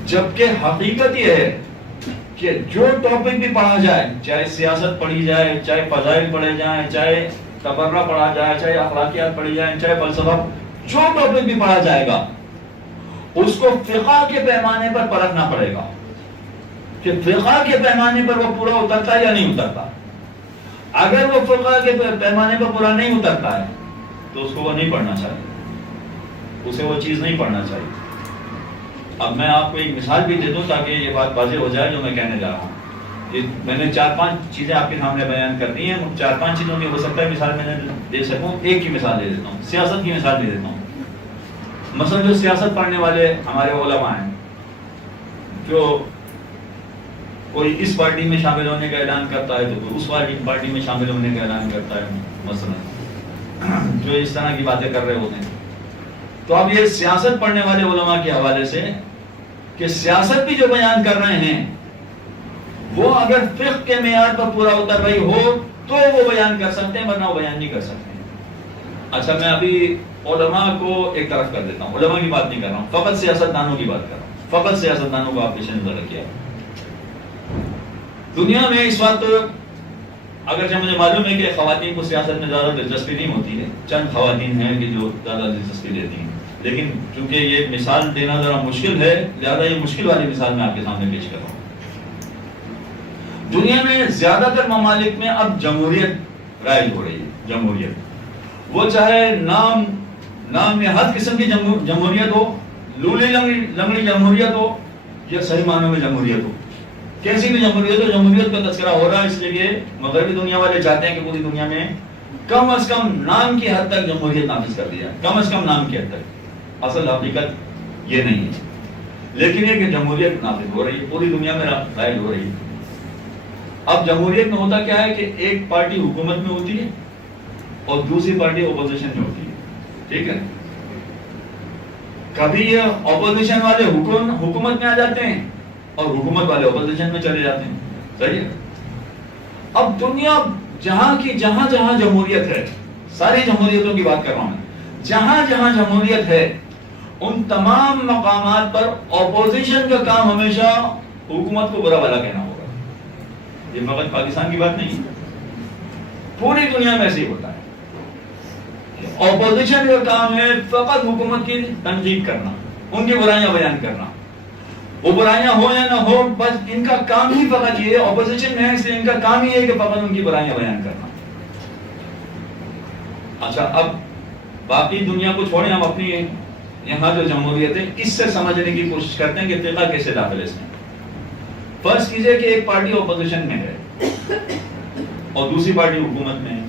جبکہ حقیقت یہ ہے کہ جو ٹاپک بھی پڑھا جائے، چاہے سیاست پڑھی جائے، چاہے فضائل پڑھے جائیں، چاہے تبرہ پڑھا جائے، چاہے اخلاقیات پڑھی جائیں، چاہے فلسفہ، جو ٹاپک بھی پڑھا جائے گا اس کو فقہ کے پیمانے پر پرکھنا پڑے گا کہ فقہ کے پیمانے پر وہ پورا اترتا ہے یا نہیں اترتا۔ اگر وہ فقہ کے پیمانے پر پورا نہیں اترتا ہے تو اس کو وہ نہیں پڑھنا چاہیے، اسے وہ چیز نہیں پڑھنا چاہیے۔ اب میں آپ کو ایک مثال بھی دے دوں تاکہ یہ بات واضح ہو جائے جو میں کہنے جا رہا ہوں۔ میں نے 4-5 چیزیں آپ کے سامنے بیان کر دی ہیں، 4-5 چیزوں کی ہو سکتا ہے مثال میں نے دے سکوں۔ ایک کی مثال دے دیتا ہوں، سیاست کی مثال دے دیتا ہوں۔ مثلا جو سیاست پڑھنے والے ہمارے علماء ہیں، جو کوئی اس پارٹی میں شامل ہونے کا اعلان کرتا ہے تو کوئی اس پارٹی میں شامل ہونے کا اعلان کرتا ہے، مثلا جو اس طرح کی باتیں کر رہے ہوتے ہیں، تو اب یہ سیاست پڑھنے والے علماء کے حوالے سے کہ سیاست بھی جو بیان کر رہے ہیں وہ اگر فقہ کے معیار پر پورا اتر رہی ہو تو وہ بیان کر سکتے ہیں، ورنہ وہ بیان نہیں کر سکتے۔ اچھا میں ابھی علماء کو ایک طرف کر دیتا ہوں، علماء کی بات نہیں کر رہا ہوں، فقط سیاست دانوں کی بات کر رہا ہوں، فقط سیاست دانوں کو آپ پیش نظر رکھیے۔ دنیا میں اس وقت اگرچہ مجھے معلوم ہے کہ خواتین کو سیاست میں زیادہ دلچسپی نہیں ہوتی ہے، چند خواتین ہیں کہ جو زیادہ دلچسپی لیتی ہیں، لیکن چونکہ یہ مثال دینا ذرا مشکل ہے لہذا یہ مشکل والی مثال میں آپ کے سامنے پیش کر رہا ہوں۔ دنیا میں زیادہ تر ممالک میں اب جمہوریت رائج ہو رہی ہے، جمہوریت، وہ چاہے نام میں ہر قسم کی جمہوریت ہو، لولی لنگڑی جمہوریت ہو یا صحیح معنوں میں جمہوریت ہو، کیسی بھی جمہوریت ہو، جمہوریت کا تذکرہ ہو رہا ہے، اس لیے کہ مغربی دنیا والے چاہتے ہیں کہ پوری دنیا میں کم از کم نام کی حد تک جمہوریت نافذ کر دی جائے، کم از کم نام کی حد تک، اصل حقیقت یہ نہیں ہے، لیکن یہ کہ جمہوریت نافذ ہو رہی ہے، پوری دنیا میں رائج ہو رہی ہے۔ اب جمہوریت میں ہوتا کیا ہے کہ ایک پارٹی حکومت میں ہوتی ہے اور دوسری پارٹی اپوزیشن میں ہوتی ہے، ٹھیک ہے؟ کبھی یہ اپوزیشن والے حکومت میں آ جاتے ہیں اور حکومت والے اپوزیشن میں چلے جاتے ہیں، صحیح ہے؟ اب دنیا جہاں جمہوریت ہے، ساری جمہوریتوں کی بات کر رہا ہوں میں، جہاں جمہوریت ہے ان تمام مقامات پر اپوزیشن کا کام ہمیشہ حکومت کو برا بھلا کہنا ہوگا۔ یہ فقط پاکستان کی بات نہیں، پوری دنیا میں ایسے ہی ہوتا ہے۔ اپوزیشن کا کام ہے فقط حکومت کی تنقید کرنا، ان کی برائیاں بیان کرنا، وہ برائیاں ہو یا نہ ہو، بس ان کا کام ہی فقط یہ ہے، اپوزیشن میں ہے اس لیے ان کا کام ہی ہے کہ فقط ان کی برائیاں بیان کرنا۔ اچھا اب باقی دنیا کو چھوڑیں، ہم اپنی یہاں جو جمہوریت ہے اس سے سمجھنے کی کوشش کرتے ہیں کہ فقہ کیسے داخل ہے اس میں۔ فرض کیجئے کہ ایک پارٹی اپوزیشن میں ہے اور دوسری پارٹی حکومت میں ہے۔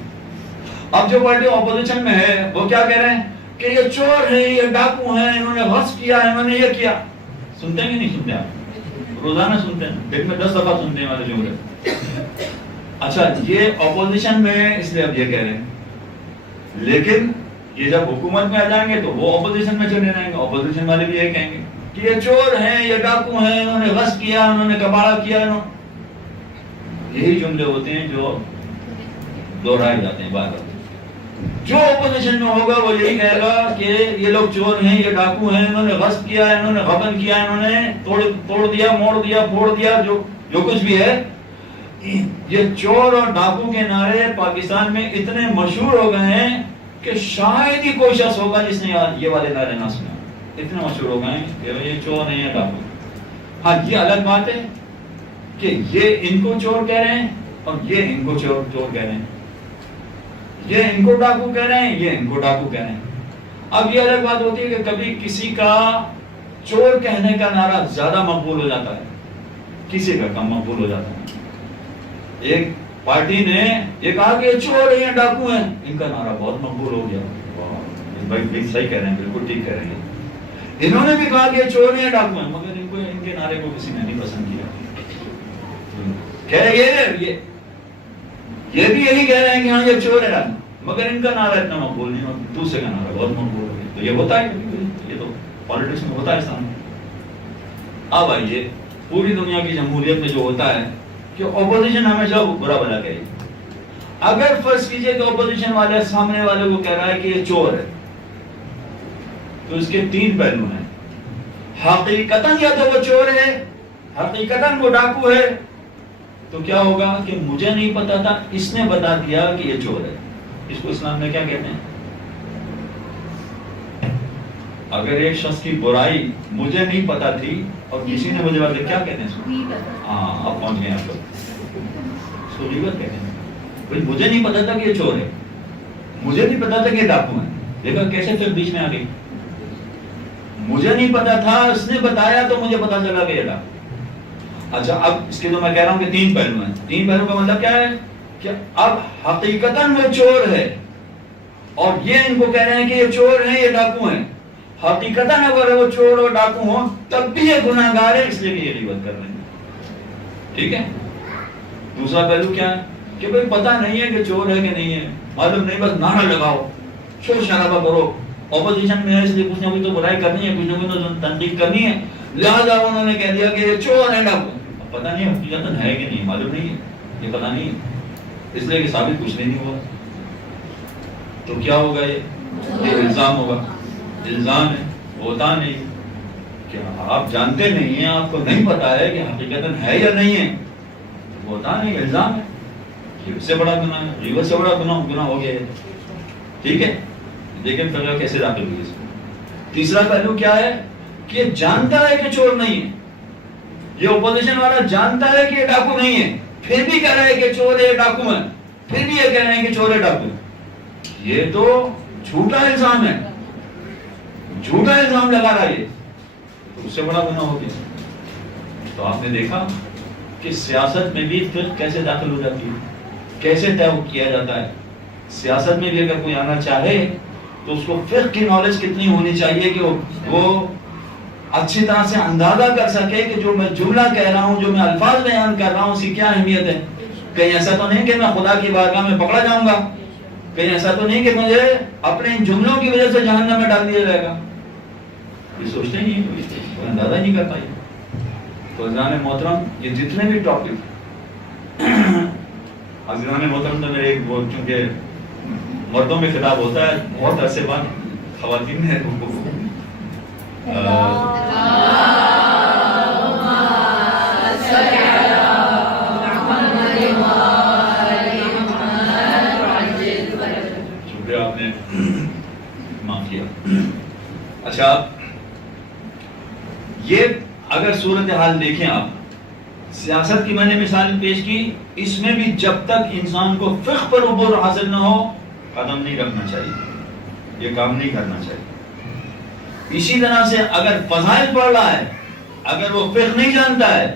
اب جو پارٹی اپوزیشن میں ہے وہ کیا کہہ رہے ہیں کہ یہ چور ہیں، یہ ڈاکو ہیں، انہوں نے غصب کیا ہے، انہوں نے یہ کیا۔ سنتے ہیں کہ نہیں سنتے؟ آپ روزانہ سنتے ہیں، دن میں 10 دفعہ سنتے ہیں والے جملے۔ اچھا یہ اپوزیشن میں ہے اس لیے اب یہ کہہ رہے ہیں، لیکن یہ جب حکومت میں آ جائیں گے تو وہ اپوزیشن میں چلے جائیں گے، اپوزیشن والے بھی یہ کہیں گے کہ یہ چور ہیں، یہ ڈاکو ہیں، انہوں نے غصب کیا، انہوں نے کباڑہ کیا۔ یہی جملے ہوتے ہیں جو دہرائے جاتے ہیں بار بار۔ جو اپوزیشن میں ہوگا وہ یہی کہے گا کہ یہ لوگ چور ہیں، یہ ڈاکو ہیں، انہوں نے غصب کیا ہے، انہوں نے غبن کیا، انہوں نے توڑ دیا، موڑ دیا، پھوڑ دیا، جو کچھ بھی ہے۔ یہ چور اور ڈاکو کے نعرے پاکستان میں اتنے مشہور ہو گئے ہیں کہ شاید ہی کوئی شخص ہوگا جس نے یہ والے نعرے نہ سنا، اتنے مشہور ہو گئے ہیں کہ یہ چور ہیں یا ڈاکو۔ ہاں یہ الگ بات ہے کہ یہ ان کو چور کہہ رہے ہیں اور یہ ان کو چور کہہ رہے ہیں، یہ ان کو ڈاکو کہہ رہے ہیں، یہ ان کو ڈاکو کہہ رہے ہیں۔ اب یہ الگ بات ہوتی ہے کہ کبھی کسی کا چور کہنے کا نعرہ زیادہ مقبول ہو جاتا ہے، کسی کا کم مقبول ہو جاتا ہے۔ ایک پارٹی نے یہ کہا کہ یہ چور ہیں، ڈاکو ہیں، ان کا نعرہ بہت مقبول ہو گیا، بھائی صحیح کہہ رہے ہیں، بالکل ٹھیک کہہ رہے ہیں۔ انہوں نے بھی کہا کہ یہ چور ہیں، ڈاکو ہیں، مگر ان کے نعرے کو کسی نے نہیں پسند کیا۔ یہ بھی یہی کہہ رہے ہیں کہ ہاں یہ چور ہے، مگر ان کا نعرہ اتنا مقبول نہیں اور دوسرے کا نعرہ بہت مقبول ہے. تو یہ ہوتا ہے، یہ تو پالیٹکس میں ہوتا ہے سامنے. اب آئیے پوری دنیا کی جمہوریت میں جو ہوتا ہے کہ اپوزیشن ہمیشہ برا بھلا کہے گی. اگر فرض کیجئے کہ اپوزیشن والے سامنے والے کو کہہ رہا ہے کہ یہ چور ہے، تو اس کے 3 پہلو ہیں. حقیقتاً یا تو وہ چور ہے، حقیقتاً وہ ڈاکو ہے، تو کیا ہوگا کہ مجھے نہیں پتا تھا، اس نے بتا دیا کہ یہ چور ہے. اس کو اسلام میں کیا کہتے ہیں؟ اگر ایک شخص کی برائی مجھے نہیں پتا تھی اور کسی نے مجھے بتایا، کیا کہتے ہیں اس کو؟ ہاں اب پہنچ گئے آپ لوگ. اس کو غیبت کہتے ہیں. بھائی مجھے نہیں پتا تھا کہ یہ چور ہے، مجھے نہیں پتا تھا کہ یہ ڈاکو ہے. دیکھا کیسے پھر بیچ میں آ گئی. مجھے نہیں پتا تھا، اس نے بتایا تو مجھے پتا چلا کہ یہ ڈاکو. اچھا اب اس کے جو میں کہہ رہا ہوں کہ 3 پہلو ہیں. 3 پہلو کا مطلب کیا ہے کہ اب حقیقتاً وہ چور ہے اور یہ ان کو کہہ رہے ہیں کہ یہ چور ہیں، یہ ڈاکو ہیں. حقیقتاً اگر وہ چور اور ڈاکو ہوں تب بھی یہ گناہ گار ہے، اس لیے کہ یہ غیبت کر رہے ہیں. ٹھیک ہے. دوسرا پہلو کیا ہے کہ بھئی پتہ نہیں ہے کہ چور ہے کہ نہیں ہے، معلوم نہیں، بس نعرہ لگاؤ، شور شرابہ کرو. اپوزیشن میں ہے اس لیے کچھ نہ کچھ تو برائی کرنی ہے، کچھ نہ کچھ تو تنقید کرنی ہے، لہذا انہوں نے کہہ دیا کہ یہ چور ہے ڈاکو. پتہ نہیں حقیقتاً ہے کہ نہیں، معلوم نہیں ہے، یہ پتہ نہیں ہے، اس لیے کہ ثابت کچھ نہیں ہوا. تو کیا ہوگا؟ یہ الزام ہوگا. الزام ہے، ہوتا نہیں کہ آپ جانتے نہیں ہیں، آپ کو نہیں پتا ہے کہ حقیقتاً ہے یا نہیں ہے، ہوتا نہیں، الزام ہے. اس سے بڑا گناہ ہے، غیبت سے بڑا گناہ ہو گیا ہے. ٹھیک ہے. لیکن پھر کیسے داخل ہوئی اس میں؟ تیسرا پہلو کیا ہے کہ یہ جانتا ہے کہ چور نہیں ہے. یہ اپوزیشن والا جانتا ہے کہ یہ ڈاکو نہیں ہے، پھر بھی کہہ رہا ہے کہ چور ہے، ڈاکو ہے، پھر بھی یہ کہہ رہے ہیں کہ چور ہے، ڈاکو ہے. یہ تو جھوٹا الزام ہے، جھوٹا الزام لگا رہا ہے یہ، تو اس سے بڑا گناہ ہو گیا. تو آپ نے دیکھا کہ سیاست میں بھی پھر کیسے داخل ہو جاتی ہے، کیسے طے کیا جاتا ہے. سیاست میں بھی اگر کوئی آنا چاہے تو اس کو فقہ کی نالج کتنی ہونی چاہیے کہ وہ اچھی طرح سے اندازہ کر سکے کہ جو میں جملہ کہہ رہا ہوں، جو میں الفاظ بیان کر رہا ہوں، اس کی کیا اہمیت ہے. کہیں ایسا تو نہیں کہ میں خدا کی بارگاہ میں پکڑا جاؤں گا، کہیں ایسا تو نہیں کہ مجھے اپنے ان جملوں کی وجہ سے جہنم میں ڈال دیا جائے گا. یہ سوچتے ہی نہیں، کوئی اندازہ نہیں کرتا. تو عزیزان محترم، یہ جتنے بھی ٹاپک، عزیزان محترم، تو میرے ایک چونکہ مردوں میں خطاب ہوتا ہے، بہت عرصے بعد خواتین نے چونکہ آپ نے معاف کیا. اچھا یہ اگر صورتحال دیکھیں آپ، سیاست کی میں نے مثال پیش کی، اس میں بھی جب تک انسان کو فقہ پر عبور حاصل نہ ہو قدم نہیں رکھنا چاہیے، یہ کام نہیں کرنا چاہیے. اسی طرح سے اگر فضائل پڑھ رہا ہے، اگر وہ فقہ نہیں جانتا ہے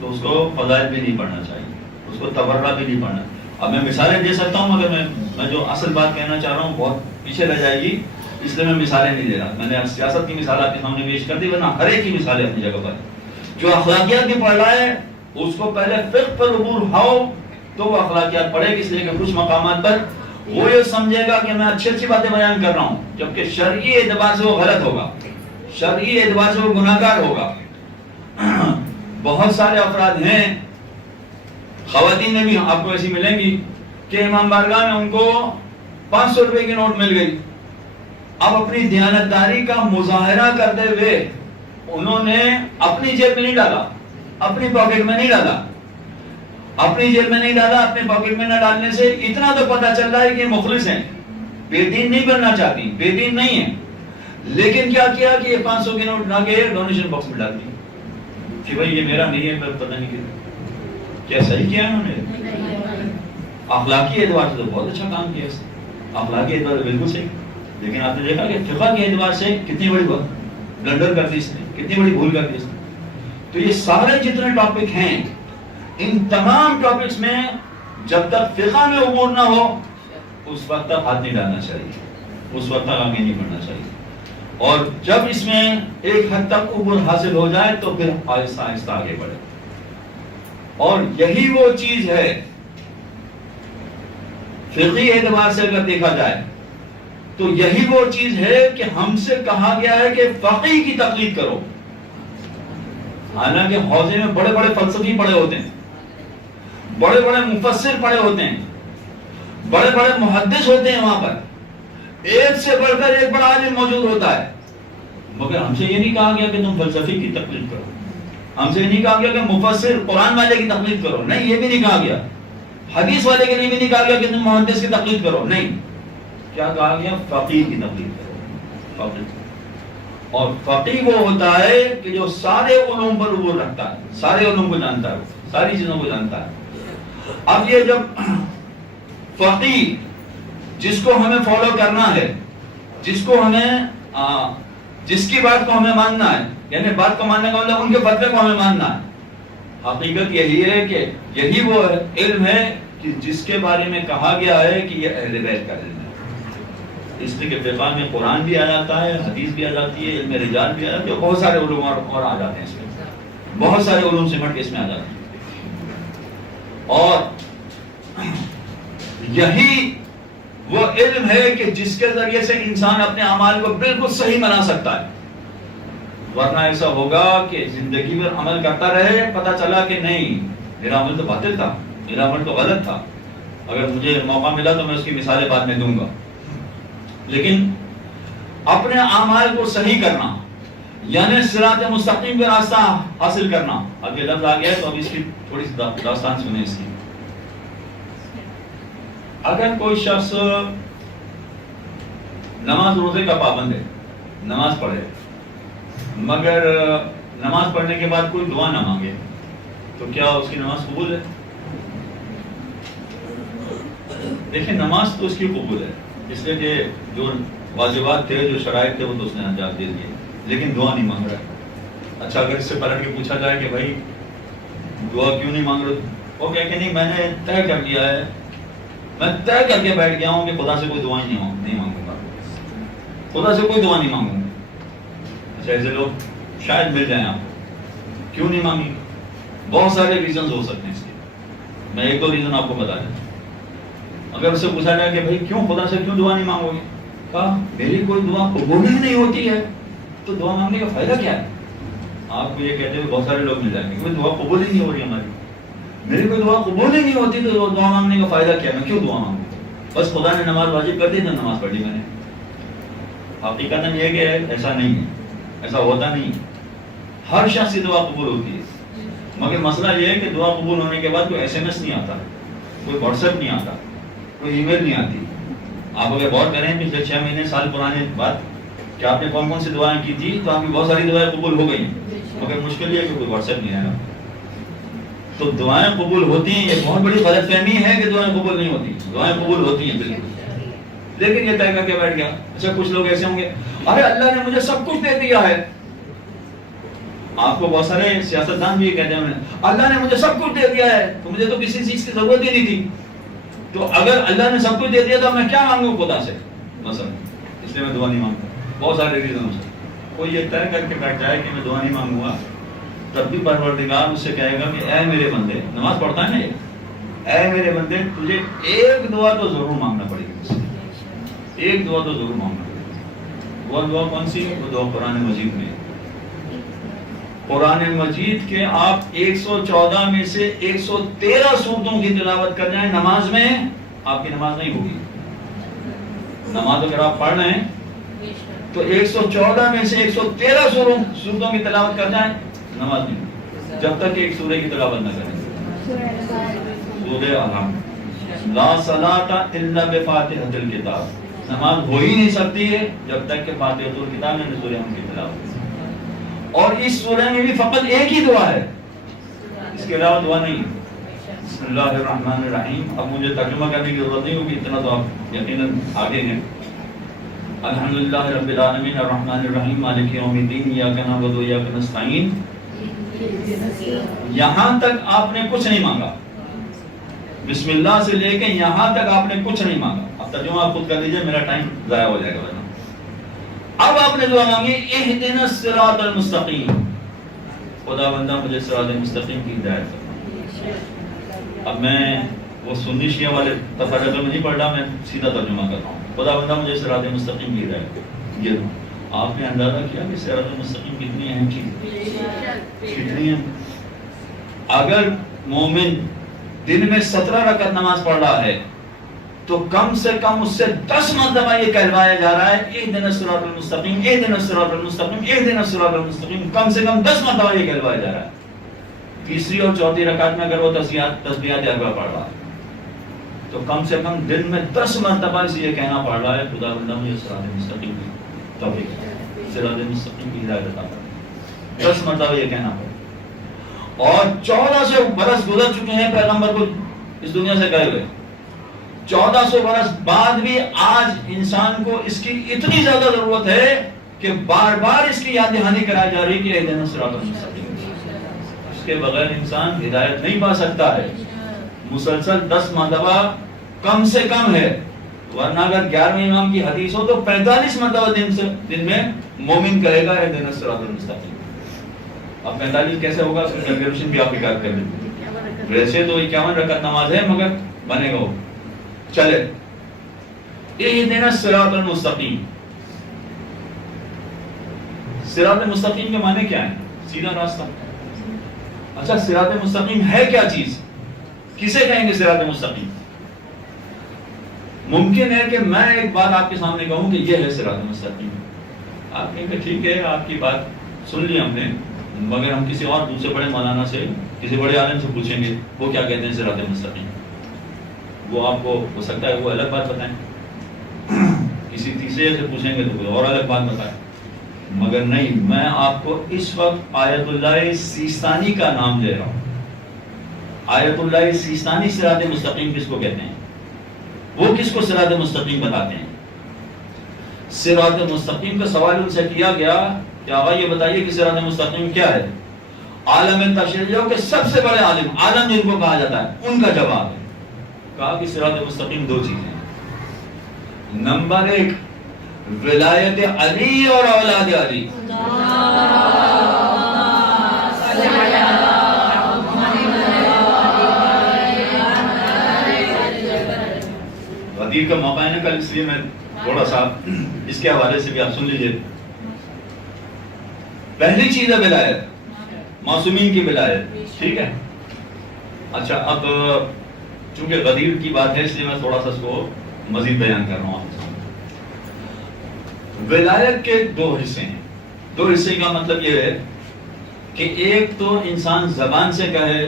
تو اس کو فضائل بھی نہیں پڑھنا چاہیے، اس کو تبرہ بھی نہیں پڑھنا. اب میں مثالیں دے سکتا ہوں مگر میں جو اصل بات کہنا چاہ رہا ہوں بہت پیچھے رہ جائے گی، اس لیے میں مثالیں نہیں دے رہا. میں نے سیاست کی مثال آپ کے سامنے پیش کر دی، ورنہ ہر ایک کی مثالیں اپنی جگہ پر. جو اخلاقیات کی پڑھ رہا ہے اس کو پہلے فقہ پر عبور ہو تو وہ اخلاقیات پڑھے گی، اس لیے کہ کچھ مقامات پر وہ یہ سمجھے گا کہ میں اچھی اچھی باتیں بیان کر رہا ہوں، جبکہ شرعی اعتبار سے وہ غلط ہوگا، شرعی اعتبار سے وہ گناہگار ہوگا. بہت سارے افراد ہیں، خواتین میں بھی آپ کو ایسی ملیں گی کہ امام بارگاہ میں ان کو 500 روپے کی نوٹ مل گئی. اب اپنی دیانتداری کا مظاہرہ کرتے ہوئے انہوں نے اپنی جیب میں نہیں ڈالا، اپنی پاکٹ میں نہیں ڈالا، اپنی جیب میں نہیں ڈالا، اپنے پاکٹ میں نہ ڈالنے سے اتنا تو پتہ چل رہا ہے کہ مخلص ہیں، بے دین نہیں بننا چاہتی، بے دین نہیں ہے. لیکن کیا کیا کہ یہ 500 کی نوٹ لا کے ڈونیشن باکس میں ڈال دی کہ بھائی یہ میرا نہیں ہے، پر پتہ نہیں کیا صحیح کیا انہوں نے. اخلاقی اعتبار سے تو بہت اچھا کام کیا، اخلاقی اعتبار سے بالکل صحیح. لیکن آپ نے دیکھا کہ فقہ کے اعتبار سے کتنی بڑی بلنڈر کر دی اس نے، کتنی بڑی بھول کر دی اس نے. تو یہ سارے جتنے ٹاپک ہیں، ان تمام ٹاپکس میں جب تک فقہ میں عبور نہ ہو اس وقت تک ہاتھ نہیں ڈالنا چاہیے، اس وقت تک آگے نہیں بڑھنا چاہیے. اور جب اس میں ایک حد تک عبور حاصل ہو جائے تو پھر آہستہ آہستہ آگے بڑھے. اور یہی وہ چیز ہے فقہی اعتبار سے اگر دیکھا جائے تو یہی وہ چیز ہے کہ ہم سے کہا گیا ہے کہ فقیہ کی تقلید کرو. حالانکہ حوزے میں بڑے بڑے فلسفی پڑھے ہوتے ہیں, بڑے بڑے مفسر پڑھے ہوتے ہیں, بڑے بڑے محدث ہوتے ہیں, وہاں پر ایک سے بڑھ کر ایک بڑا عالم موجود ہوتا ہے, مگر ہم سے یہ نہیں کہا گیا کہ تم فلسفی کی تقلید کرو, ہم سے یہ نہیں کہا گیا کہ مفسر قرآن والے کی تقلید کرو, نہیں یہ بھی نہیں کہا گیا. حدیث والے کے لیے بھی نہیں کہا گیا کہ تم محدث کی تقلید کرو, نہیں, کیا کہا گیا؟ فقیہ کی تقلید کرو. فقیہ. اور فقیہ وہ ہوتا ہے کہ جو سارے علوم پر عبور رکھتا ہے, سارے علوم کو جانتا ہے, ساری چیزوں کو جانتا ہے. اب یہ جب فقیہ جس کو ہمیں فالو کرنا ہے, جس کو ہمیں جس کی بات کو ہمیں ماننا ہے, یعنی بات کو ماننے کا مطلب ان کے فتوے کو ہمیں ماننا ہے. حقیقت یہی ہے کہ یہی وہ علم ہے کہ جس کے بارے میں کہا گیا ہے کہ یہ اہل بیت کا علم ہے. اس لیے کہ فقہ میں قرآن بھی آ جاتا ہے, حدیث بھی آ جاتی ہے, علم رجال بھی آ جاتی ہے, بہت سارے علوم اور آ جاتے ہیں اس میں, بہت سارے علوم سمٹ کے اس میں آ جاتے ہیں. اور یہی وہ علم ہے کہ جس کے ذریعے سے انسان اپنے اعمال کو بالکل صحیح بنا سکتا ہے. ورنہ ایسا ہوگا کہ زندگی میں عمل کرتا رہے, پتہ چلا کہ نہیں میرا عمل تو باطل تھا, میرا عمل تو غلط تھا. اگر مجھے موقع ملا تو میں اس کی مثالیں بعد میں دوں گا. لیکن اپنے اعمال کو صحیح کرنا, یعنی صراط مستقیم کا راستہ حاصل کرنا. اب یہ لفظ آ گیا ہے تو اب اس کی تھوڑی سی داستان سنیں اس کی. اگر کوئی شخص نماز روزے کا پابند ہے, نماز پڑھے, مگر نماز پڑھنے کے بعد کوئی دعا نہ مانگے, تو کیا اس کی نماز قبول ہے؟ دیکھیں نماز تو اس کی قبول ہے, اس لیے کہ جو واجبات تھے, جو شرائط تھے وہ تو اس نے انجام دے دیے, لیکن دعا نہیں مانگ رہا ہے. اچھا اگر اس سے پلٹ کے پوچھا جائے کہ بھائی دعا کیوں نہیں مانگ رہے, وہ کہہ کہ نہیں میں نے طے کر لیا ہے, میں طے کر کے بیٹھ گیا ہوں کہ خدا سے کوئی دعا نہیں مانگوں گا, خدا سے کوئی دعا نہیں مانگوں گا. اچھا ایسے لوگ شاید مل جائیں آپ کو, کیوں نہیں مانگیں؟ بہت سارے ریزنز ہو سکتے ہیں اس کے, میں ایک دو ریزن آپ کو بتا دیں. اگر اس سے پوچھا جائے کہ بھائی کیوں خدا سے کیوں دعا نہیں مانگو گے, کہا میری کوئی دعا قبول ہی نہیں ہوتی ہے, تو دعا مانگنے کا فائدہ کیا ہے؟ آپ کو یہ کہتے ہوئے بہت سارے لوگ مل جائیں گے کہ دعا قبول ہی نہیں ہو رہی ہماری, میری کوئی دعا قبول ہی نہیں ہوتی تو دعا مانگنے کا فائدہ کیا, میں کیوں دعا مانگوں؟ بس خدا نے نماز واجب کر دی تو نماز پڑھ لی میں نے. حقیقت یہ کہ ایسا نہیں ہے, ایسا ہوتا نہیں. ہر شخص کی دعا قبول ہوتی ہے, مگر مسئلہ یہ ہے کہ دعا قبول ہونے کے بعد کوئی ایس ایم ایس نہیں آتا, کوئی واٹس ایپ نہیں آتا, کوئی ای میل نہیں آتی. آپ اگر غور کریں پچھلے 6 مہینے سال پرانے بات کہ آپ نے کون کون سی دعائیں کی تھی, تو آپ کی بہت ساری دعائیں قبول ہو گئی, مگر مشکل یہ ہے کہ کوئی واٹس ایپ نہیں آیا. تو دعائیں قبول ہوتی ہیں, یہ بہت بڑی غلط فہمی ہے کہ دعائیں قبول نہیں ہوتی. دعائیں قبول ہوتی ہیں بالکل, لیکن یہ طے کر کے بیٹھ گیا. اچھا کچھ لوگ ایسے ہوں گے ارے اللہ نے مجھے سب کچھ دے دیا ہے. آپ کو بہت سارے سیاستدان بھی یہ کہتے ہیں اللہ نے مجھے سب کچھ دے دیا ہے تو مجھے تو کسی چیز کی ضرورت ہی نہیں تھی. تو اگر اللہ نے سب کچھ دے دیا تو میں کیا مانگوں خدا سے مثلا, اس لیے میں دعا نہیں مانگتا. بہت سارے ریزن ہو سکتے. کوئی یہ طے کر کے بیٹھ جائے کہ میں دعا نہیں مانگوں گا, تب بھی پروردگار اس سے کہے گا کہ اے میرے بندے, نماز پڑھتا ہے نا یہ, اے میرے بندے تجھے ایک دعا تو ضرور مانگنا پڑے گی مجھ سے, ایک دعا تو ضرور مانگنا پڑے گی. وہ دعا کون سی؟ وہ دعا قرآن مجید میں. قرآن مجید کے آپ 114 میں سے 113 سورتوں کی تلاوت کر جائیں نماز میں, آپ کی نماز نہیں ہوگی. نماز اگر آپ پڑھ رہے ہیں تو 114 میں سے 113 سورتوں کی تلاوت کر جائیں, نماز نہیں ہوگی جب تک کہ ایک سورہ کی تلاوت نہ کریں. سورہ الحمد لا صلاۃ الا بفاتحۃ الکتاب, نماز ہو ہی نہیں سکتی ہے جب تک کہ فاتحۃ الکتاب میں سورہ الحمد کی تلاوت. اور اس سورہ میں بھی فقط ایک ہی دعا ہے, اس کے علاوہ دعا نہیں. بسم اللہ الرحمن الرحیم. اب مجھے ترجمہ کرنے کی ضرورت نہیں ہوگی, اتنا تو آپ یقیناً آگے ہیں. الحمدللہ رب العالمین الرحمن الرحیم مالک یوم الدین ایاک نعبد و ایاک نستعین. یہاں تک آپ نے کچھ نہیں مانگا, بسم اللہ سے لے کے یہاں تک آپ نے کچھ نہیں مانگا. اب ترجمہ آپ خود کر لیجئے, میرا ٹائم ضائع ہو جائے گا. اب آپ نے دعا مانگی اہدنا الصراط المستقیم, خدا بندہ مجھے صراط مستقیم کی ہدایت کر. اب میں وہ سنی شیعہ والے تفرقے میں نہیں پڑھ رہا، میں سیدھا ترجمہ کر رہا ہوں. خدا بندہ مجھے صراط مستقیم کی ہدایت یہ دو. آپ نے اندازہ کیا کہ صراط مستقیم کتنی اہم چیز کتنی ہے؟ اگر مومن دن میں 17 رکعت نماز پڑھ رہا ہے تو کم سے کم اس سے 10 مرتبہ یہ کہلوایا جا رہا ہے اہدنا الصراط المستقیم، اہدنا الصراط المستقیم، اہدنا الصراط المستقیم. کم سے کم 10 مرتبہ یہ کہلوایا جا رہا ہے. تیسری اور چوتھی رکعت میں اگر وہ تسبیحات اربع پڑھ رہا ہے تو کم سے کم دن میں 10 مرتبہ اسے یہ کہنا پڑ رہا ہے خدا بندہ مجھے صراط مستقیم کی توفیق دے، صراط مستقیم کی ہدایت عطا فرما. 10 مرتبہ یہ کہنا پڑا. اور 1400 برس گزر چکے ہیں پیغمبر کو اس دنیا سے گئے ہوئے. 1400 برس بعد بھی آج انسان کو اس کی اتنی زیادہ ضرورت ہے کہ بار بار اس کی یاد دہانی کرائی جا رہی ہے کہ اہدنا الصراط المستقیم. اس کے بغیر انسان ہدایت نہیں پا سکتا ہے. مسلسل 10 مرتبہ کم سے کم ہے، ورنہ اگر 11ویں امام کی حدیث ہو تو 45 مرتبہ دن میں مومن کہے گا اہدنا الصراط المستقیم. اب 45 کیسے ہوگا اس کی کیلکولیشن بھی آپ ہی کر لیں. ویسے تو 51 رکعت نماز ہے مگر بنے گا وہ. چلے اہدنا الصراط المستقیم. صراط مستقیم کے معنی کیا ہے؟ سیدھا راستہ. اچھا صراط مستقیم ہے کیا چیز؟ کسے کہیں گے صراط مستقیم؟ ممکن ہے کہ میں ایک بات آپ کے سامنے کہوں کہ یہ ہے صراط مستقیم. آپ کہیں گے ٹھیک ہے آپ کی بات سن لی ہم نے، مگر ہم کسی اور دوسرے بڑے مولانا سے کسی بڑے عالم سے پوچھیں گے وہ کیا کہتے ہیں صراط مستقیم. وہ آپ کو ہو سکتا ہے وہ الگ بات بتائیں. کسی تیسرے سے پوچھیں گے تو کوئی اور الگ بات بتائیں. مگر نہیں، میں آپ کو اس وقت آیت اللہ سیستانی کا نام دے رہا ہوں. آیت اللہ سیستانی صراط مستقیم کس کو کہتے ہیں؟ وہ کس کو صراط مستقیم بتاتے ہیں؟ صراط مستقیم کا سوال ان سے کیا گیا کہ آقا یہ بتائیے کہ صراط مستقیم کیا ہے؟ عالم تشریع کے سب سے بڑے عالم، عالم جن کو کہا جاتا ہے، ان کا جواب ہے کہا کہ صراط مستقیم 2 چیزیں. نمبر 1 ولایت علی اور اولاد علی. غدیر کا موقع ہے نا کل، اس لیے میں تھوڑا سا اس کے حوالے سے بھی آپ سن لیجیے. پہلی چیز ہے ولایت، معصومین کی ولایت. ٹھیک ہے. اچھا اب چونکہ غدیر کی بات ہے اس لیے میں تھوڑا سا اس کو مزید بیان کر رہا ہوں آپ کے سامنے. ولایت کے 2 حصے ہیں. 2 حصے کا مطلب یہ ہے کہ ایک تو انسان زبان سے کہے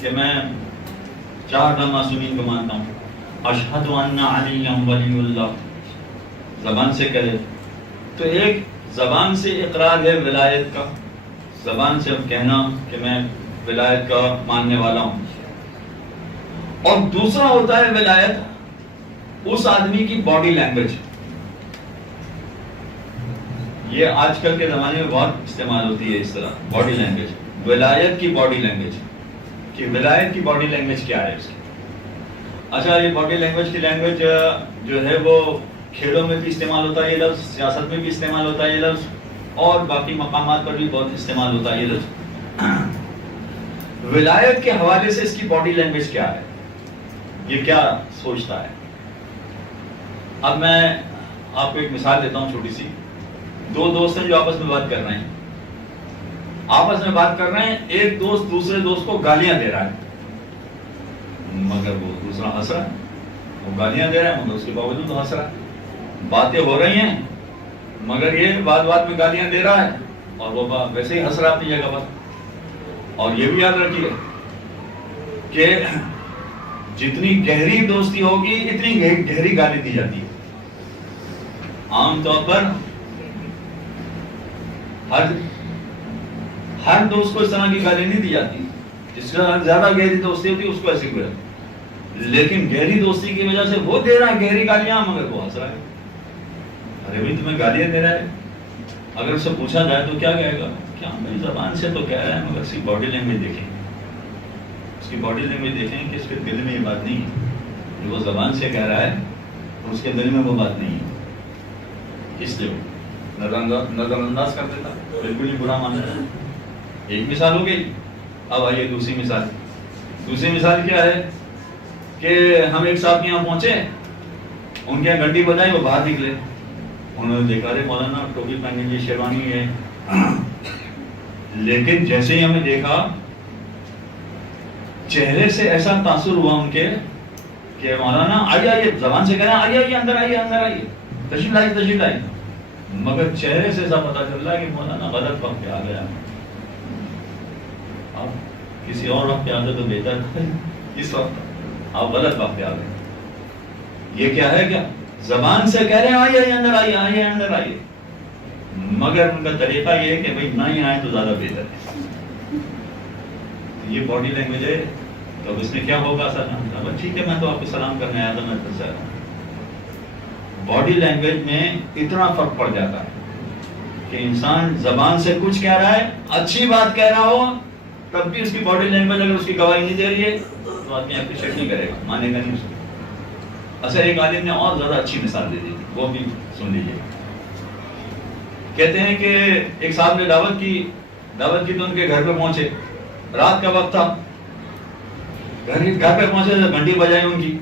کہ میں 4 معصومین کو مانتا ہوں، اشہد ان علی ولی اللہ، زبان سے کہے. تو ایک زبان سے اقرار ہے ولایت کا، زبان سے کہنا کہ میں ولایت کا ماننے والا ہوں. اور دوسرا ہوتا ہے ولایت اس آدمی کی باڈی لینگویج. یہ آج کل کے زمانے میں بہت استعمال ہوتی ہے اس طرح باڈی لینگویج. ولایت کی باڈی لینگویج کہ ولایت کی باڈی لینگویج کیا ہے اس کی. اچھا یہ باڈی لینگویج کی لینگویج جو ہے وہ کھیلوں میں بھی استعمال ہوتا ہے یہ لفظ، سیاست میں بھی استعمال ہوتا ہے یہ لفظ، اور باقی مقامات پر بھی بہت استعمال ہوتا ہے یہ لفظ. ولایت کے حوالے سے اس کی باڈی لینگویج کیا ہے، یہ کیا سوچتا ہے. اب میں آپ کو ایک مثال دیتا ہوں چھوٹی سی. 2 دوست ہیں جو آپس میں بات کر رہے ہیں. ایک دوست دوسرے دوست کو گالیاں دے رہا ہے مگر وہ دوسرا ہنس رہا ہے. وہ گالیاں دے رہا ہے مگر اس کے باوجود ہنس رہا ہے. باتیں ہو رہی ہیں مگر یہ بات میں گالیاں دے رہا ہے اور وہ ویسے ہی ہنس رہا اپنی جگہ پر. اور یہ بھی یاد رکھیے کہ جتنی گہری دوستی ہوگی اتنی گہری گالی دی جاتی ہے. عام طور پر ہر دوست کو اس طرح کی گالی نہیں دی جاتی. جس کا زیادہ گہری دوستی ہوتی ہے اس کو ایسی کوئی، لیکن گہری دوستی کی وجہ سے وہ دے رہا ہے گہری گالیاں مگر وہ ہنس رہا ہے. ارے بھائی تمہیں گالیاں دے رہا ہے، اگر اس سے پوچھا جائے تو کیا کہے گا؟ کیا میری زبان سے تو کہہ رہا ہے مگر اس کی باڈی لینگویج دیکھیں، اس کی باڈی لینگویج دیکھیں کہ اس کے دل میں یہ بات نہیں ہے جو وہ زبان سے کہہ رہا ہے اور اس کے دل میں وہ بات نہیں ہے. اس لیے نظر انداز کر دیتا، بالکل ہی برا مان لیتا. ایک مثال ہو گئی. اب آئیے دوسری مثال. دوسری مثال کیا ہے کہ ہم ایک صاحب کے یہاں پہنچے، ان کے یہاں گھنٹی بجائی، وہ باہر نکلے، انہوں نے دیکھا رہے مولانا ٹوپی پہنی ہوئی شیروانی ہے، لیکن جیسے ہی ہمیں دیکھا چہرے سے ایسا تاثر ہوا ان کے کہ مولانا آئیے آئیے، زبان سے کہنا آئیے آئیے، اندر آئیے اندر آئیے، تشریف لائیے تشریف لائیے، مگر چہرے سے ایسا پتا چل رہا ہے کہ مولانا غلط وقت پہ آ گیا، آپ کسی اور وقت پہ آتے تو بہتر تھا، اس وقت آپ غلط وقت پہ آ گئے۔ یہ کیا ہے؟ کیا زبان سے کہہ رہے ہیں آئیے آئیے اندر آئیے آئیے اندر آئیے، مگر ان کا طریقہ یہ ہے کہ بھائی نہ ہی آئے تو زیادہ بہتر ہے۔ یہ باڈی لینگویج ہے، تو اب اس میں کیا ہوگا اثر؟ ٹھیک ہے میں تو آپ کو سلام کرنے آیا تھا، میں پھر سے آیا ہوں۔ باڈی لینگویج میں اتنا فرق پڑ جاتا ہے کہ انسان زبان سے کچھ کہہ رہا ہے، اچھی بات کہہ رہا ہو، تب بھی اس کی باڈی لینگویج اگر اس کی گواہی نہیں دے رہی ہے تو آدمی اپریشیٹ نہیں کرے گا، مانے گا نہیں اس کو۔ اچھا ایک عالم نے اور زیادہ اچھی مثال دے دی، وہ بھی سن لیجیے۔ کہتے ہیں کہ ایک صاحب نے دعوت کی تو ان کے گھر پہ پہنچے، رات کا وقت تھا، گھر پہ پہنچے تو گھنٹی بجائی، ان کی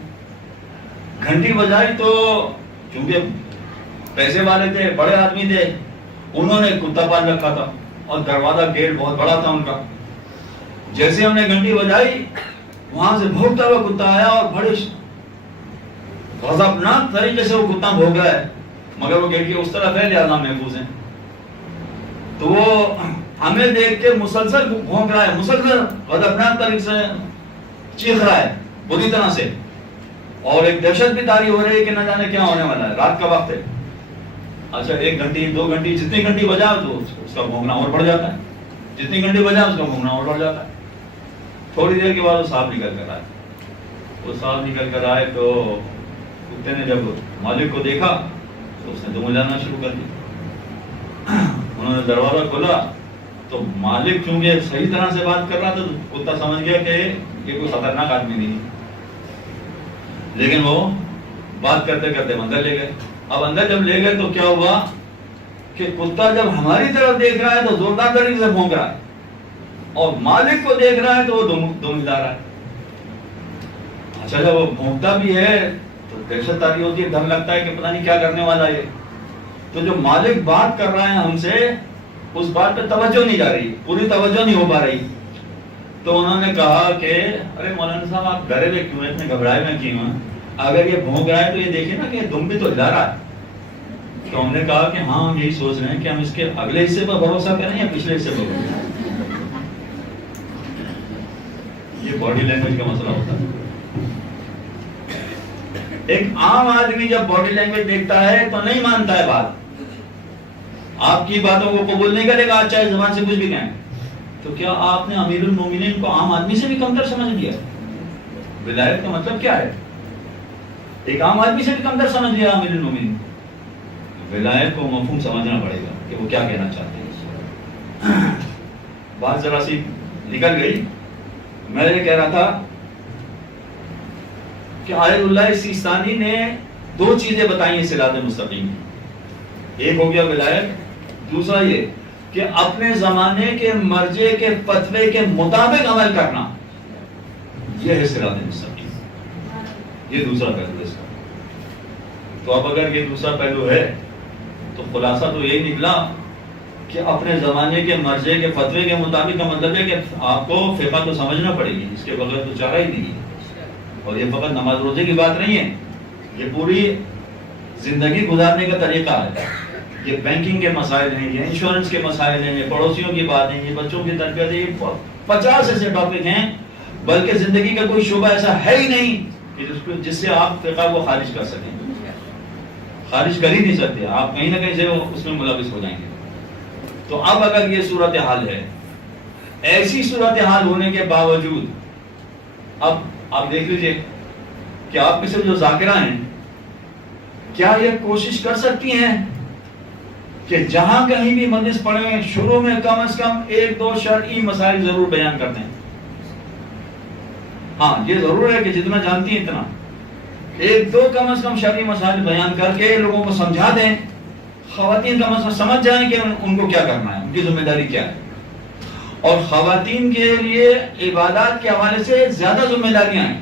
گھنٹی بجائی تو چونکہ پیسے والے تھے، بڑے آدمی تھے، انہوں نے کتا پال رکھا تھا اور دروازہ گیٹ بہت بڑا تھا ان کا۔ جیسے ہم نے گھنٹی بجائی وہاں سے بھوکتا ہوا کتا آیا اور بڑے غضبناک طریقے سے وہ کتا بھوگ رہا ہے، مگر وہ گیٹ کی اس طرف ہے لہذا محفوظ ہیں، تو وہ ہمیں دیکھ کے مسلسل بھونک رہا ہے، مسلسل غضبناک طریقے سے چیخ رہا ہے بری طرح سے، اور ایک دہشت بھی طاری ہو رہی ہے کہ نہ جانے کیا ہونے والا ہے، رات کا وقت ہے۔ اچھا ایک گھنٹی، دو گھنٹی، جتنی گھنٹی بجا تو اس کا بھونکنا اور بڑھ جاتا ہے، جتنی گھنٹی بجا اس کا بھونکنا اور بڑھ جاتا ہے۔ تھوڑی دیر کے بعد وہ صاحب نکل کر آئے، وہ صاحب نکل کر آئے تو کتے نے جب مالک کو دیکھا تو اس نے دم جانا شروع کر دیا۔ انہوں نے دروازہ کھولا تو مالک چونکہ صحیح طرح سے بات کر رہا تھا تو کتا سمجھ گیا کہ یہ کوئی خطرناک آدمی نہیں، لیکن وہ بات کرتے کرتے اندر لے گئے۔ اب اندر جب لے گئے تو کیا ہوا کہ کتا جب ہماری طرف دیکھ رہا ہے تو زوردار طریقے سے بھونک رہا ہے، اور مالک کو دیکھ رہا ہے تو وہ دم ہلا رہا ہے۔ اچھا جب وہ بھونکتا بھی ہے تو دہشت طاری ہوتی ہے، ڈر لگتا ہے کہ پتہ نہیں کیا کرنے والا ہے، تو جو مالک بات کر رہا ہے ہم سے اس بات پہ توجہ نہیں جا رہی، پوری توجہ نہیں ہو پا رہی، تو انہوں نے کہا کہ ارے مولانا صاحب آپ ڈرے ہوئے کیوں ہیں، اتنے گھبرائے ہوئے کیوں ہیں، اگر یہ بھونک رہا ہے تو یہ دیکھیں نا کہ دم بھی تو ہلا رہا ہے۔ تو ہم نے کہا کہ ہاں ہم یہی سوچ رہے ہیں کہ ہم اس کے اگلے حصے پر بھروسہ کریں یا پچھلے حصے پر بھروسہ۔ یہ باڈی لینگویج کا مسئلہ ہوتا ہے۔ ایک عام آدمی جب باڈی لینگویج دیکھتا ہے تو نہیں مانتا ہے بات، آپ کی باتوں کو قبول نہیں کرے گا، چاہے زبان سے کچھ بھی کہیں۔ تو کیا آپ نے امیر المومنین کو عام آدمی سے بھی کمتر سمجھ لیا؟ ولایت کا مطلب کیا ہے؟ ایک عام آدمی سے بھی کمتر سمجھ لیا امیر المومنین؟ ولایت کو مفہوم سمجھنا پڑے گا کہ وہ کیا کہنا چاہتے ہیں۔ بات ذرا سی نکل گئی، میں یہ کہہ رہا تھا کہ آیت اللہ سیستانی نے دو چیزیں بتائی ہیں صراط مستقیم کی، ایک ہو گیا ولایت، دوسرا یہ کہ اپنے زمانے کے مرجع کے فتوے کے مطابق عمل کرنا، یہ ہے صراط مستقیم، یہ دوسرا پہلو ہے اس کا۔ تو اب اگر یہ دوسرا پہلو ہے تو خلاصہ تو یہی نکلا کہ اپنے زمانے کے مرجع کے فتوے کے مطابق کا مطلب ہے کہ آپ کو فقہ تو سمجھنا پڑے گی، اس کے بغیر تو چارہ ہی نہیں ہے۔ اور یہ فقط نماز روزے کی بات نہیں ہے، یہ پوری زندگی گزارنے کا طریقہ ہے، یہ بینکنگ کے مسائل ہیں، یہ انشورنس کے مسائل ہیں، یہ پڑوسیوں کی بات ہیں، یہ بچوں کی تربیت ہے، یہ 50 ایسے ٹاپک ہیں، بلکہ زندگی کا کوئی شعبہ ایسا ہے ہی نہیں کہ جس سے آپ فقہ کو خارج کر سکیں، خارج کر ہی نہیں سکتے، آپ کہیں نہ کہیں سے اس میں ملوث ہو جائیں گے۔ تو اب اگر یہ صورتحال ہے، ایسی صورتحال ہونے کے باوجود اب آپ دیکھ لیجئے کہ آپ میں سے جو ذاکرہ ہیں کیا یہ کوشش کر سکتی ہیں کہ جہاں کہیں بھی مجلس پڑھیں شروع میں کم از کم 1-2 شرعی مسائل ضرور بیان کر دیں؟ ہاں یہ ضرور ہے کہ جتنا جانتی ہیں اتنا 1-2 کم از کم شرعی مسائل بیان کر کے لوگوں کو سمجھا دیں، خواتین کم از کم سمجھ جائیں کہ ان کو کیا کرنا ہے، ان کی ذمہ داری کیا ہے۔ اور خواتین کے لیے عبادات کے حوالے سے زیادہ ذمہ داریاں ہیں.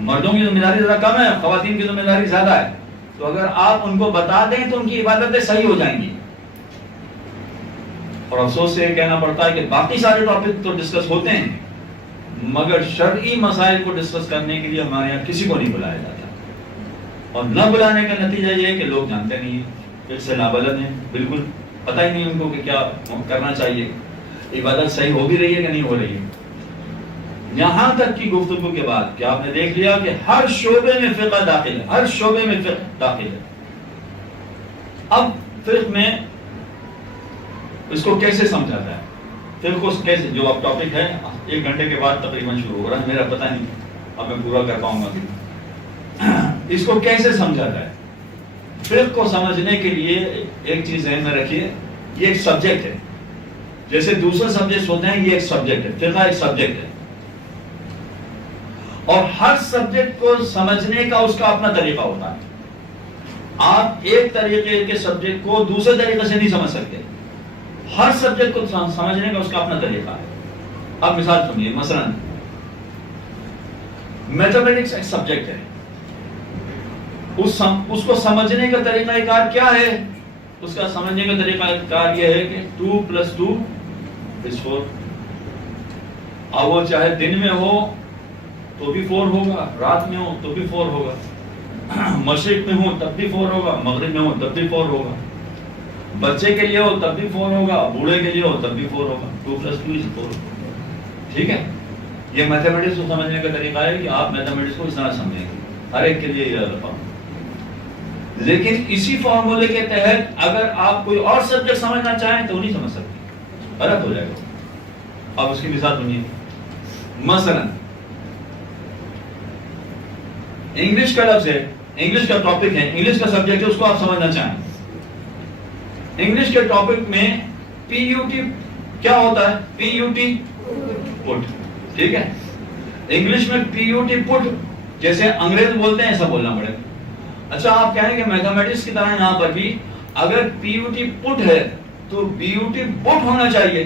مردوں کی ذمہ داری ذرا کم ہے، خواتین کی ذمہ داری زیادہ ہے. تو اگر آپ ان کو بتا دیں تو ان کی عبادتیں صحیح ہو جائیں گی. اور افسوس سے کہنا پڑتا ہے کہ باقی سارے ٹاپک تو ڈسکس ہوتے ہیں، مگر شرعی مسائل کو ڈسکس کرنے کے لیے ہمارے یہاں کسی کو نہیں بلایا جاتا. اور نہ بلانے کا نتیجہ یہ ہے کہ لوگ جانتے نہیں ہیں، پھر سے نابلد ہیں، بالکل پتہ ہی نہیں ان کو کہ کیا کرنا چاہیے، عبادت صحیح ہو بھی رہی ہے کہ نہیں ہو رہی ہے. یہاں تک کی گفتگو کے بعد کہ آپ نے دیکھ لیا کہ ہر شعبے میں فقہ داخل ہے، ہر شعبے میں فقہ داخل ہے. اب فقہ میں اس کو کیسے سمجھا جائے، فقہ کو کیسے، جو اب ٹاپک ہے 1 گھنٹے کے بعد تقریباً شروع ہو رہا ہے، میرا پتہ نہیں اب میں پورا کر پاؤں گا کہ اس کو کیسے سمجھا جائے. فقہ کو سمجھنے کے لیے ایک چیز ذہن میں رکھیے، یہ ایک سبجیکٹ ہے، جیسے دوسرے سبجیکٹ ہوتے ہیں، یہ ایک سبجیکٹ ہے، فقہ ایک سبجیکٹ ہے. اور ہر سبجیکٹ کو سمجھنے کا اس کا اپنا طریقہ ہوتا ہے. آپ ایک طریقے کے سبجیکٹ کو دوسرے طریقے سے نہیں سمجھ سکتے، ہر سبجیکٹ کو سمجھنے کا اس کا اپنا طریقہ ہے. اب مثال سنیے، مثلا میتھمیٹکس ایک سبجیکٹ ہے، اس کو سمجھنے کا طریقہ کار کیا ہے؟ اس کا سمجھنے کا طریقہ کار یہ ہے کہ 2 + 2 = 4. اب وہ چاہے دن میں ہو تو بھی 4 ہوگا، رات میں ہو تو بھی 4 ہوگا، مشرق میں ہو تب بھی 4 ہوگا، مغرب میں ہو تب بھی 4 ہوگا، بچے کے لیے ہو تب بھی 4 ہوگا، بوڑھے کے لیے ہو تب بھی 4 ہوگا. 2 + 2 = 4. ٹھیک ہے، یہ میتھمیٹکس کو سمجھنے کا طریقہ ہے کہ آپ میتھمیٹکس کو اس طرح سمجھیں گے، ہر ایک کے لیے یہ الفاظ. لیکن اسی فارمولے کے تحت اگر آپ کوئی اور سبجیکٹ سمجھنا چاہیں تو نہیں سمجھ سکتے، غلط ہو جائے گا. آپ اس کی مثال سنیے، مثلا انگلش کا لفظ ہے، انگلش کا ٹاپک ہے، انگلش کا سبجیکٹ ہے، اس کو آپ سمجھنا چاہیں. انگلش کے ٹاپک میں پی یو ٹی کیا ہوتا ہے؟ پی یو ٹی پٹ. ٹھیک ہے، انگلش میں پی یو ٹی پٹ جیسے انگریز بولتے ہیں ایسا بولنا پڑے. اچھا، آپ کہیں گے میتھمیٹکس کی طرح یہاں پر بھی اگر پی یو ٹی پٹ ہے تو بی یو ٹی بٹ ہونا چاہیے،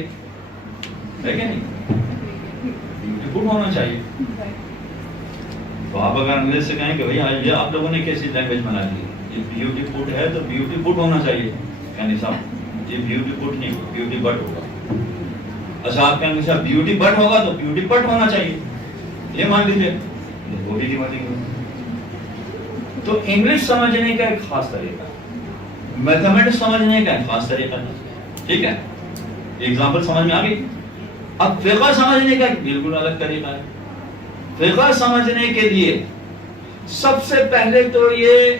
ہے کہ نہیں؟ بی یو ٹی بٹ ہونا چاہیے. تو آپ اگر انگریز سے کہیں کہ بھئی یہ آپ لوگوں نے کیسی لینگویج بنا لی، یہ بی یو ٹی پٹ ہے تو بی یو ٹی بٹ ہونا چاہیے، یعنی صاحب یہ بی یو ٹی پٹ نہیں، بی یو ٹی بٹ ہوگا. اچھا، آپ کہیں گے بی یو ٹی بٹ ہوگا تو بی یو ٹی پٹ ہونا چاہیے، یہ مان لیجیے، وہ بھی نہیں مانیں گے. تو انگلش سمجھنے کا ایک خاص طریقہ، میتھمیٹکس سمجھنے کا ایک خاص طریقہ ہے. ٹھیک ہے، ایگزامپل سمجھ میں آ گئی. اب فقہ سمجھنے کا ایک بالکل الگ طریقہ ہے. فقہ سمجھنے کے لیے سب سے پہلے تو یہ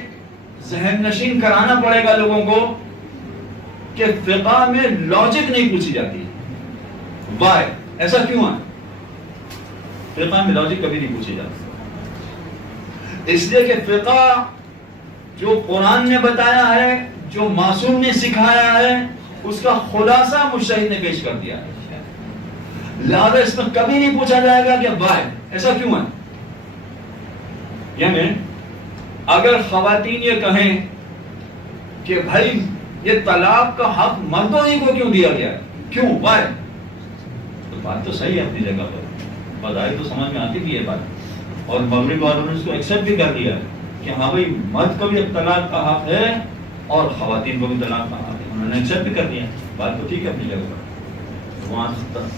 ذہن نشین کرانا پڑے گا لوگوں کو کہ فقہ میں لاجک نہیں پوچھی جاتی. وائی؟ ایسا کیوں ہے؟ فقہ میں لاجک کبھی نہیں پوچھی جاتی، اس لیے کہ فقہ جو قرآن نے بتایا ہے، جو معصوم نے سکھایا ہے، اس کا خلاصہ مجتہد نے پیش کر دیا ہے. لہذا اس میں کبھی نہیں پوچھا جائے گا کہ وائی، ایسا کیوں ہے. یعنی اگر خواتین یہ کہیں کہ بھائی یہ طلاق کا حق مردوں ہی کو کیوں دیا گیا ہے، کیوں، وائی، تو بات تو صحیح ہے اپنی جگہ پر، بظاہر تو سمجھ میں آتی بھی ہے بات. اور مغرب والوں نے اس کو ایکسپٹ بھی کر دیا کہ ہاں بھائی مرد کو بھی اب طلاق کا حق ہے اور خواتین کو بھی طلاق کا حق ہے، انہوں نے ایکسپٹ بھی کر دیا. بات تو ٹھیک ہے اپنی جگہ پر. وہاں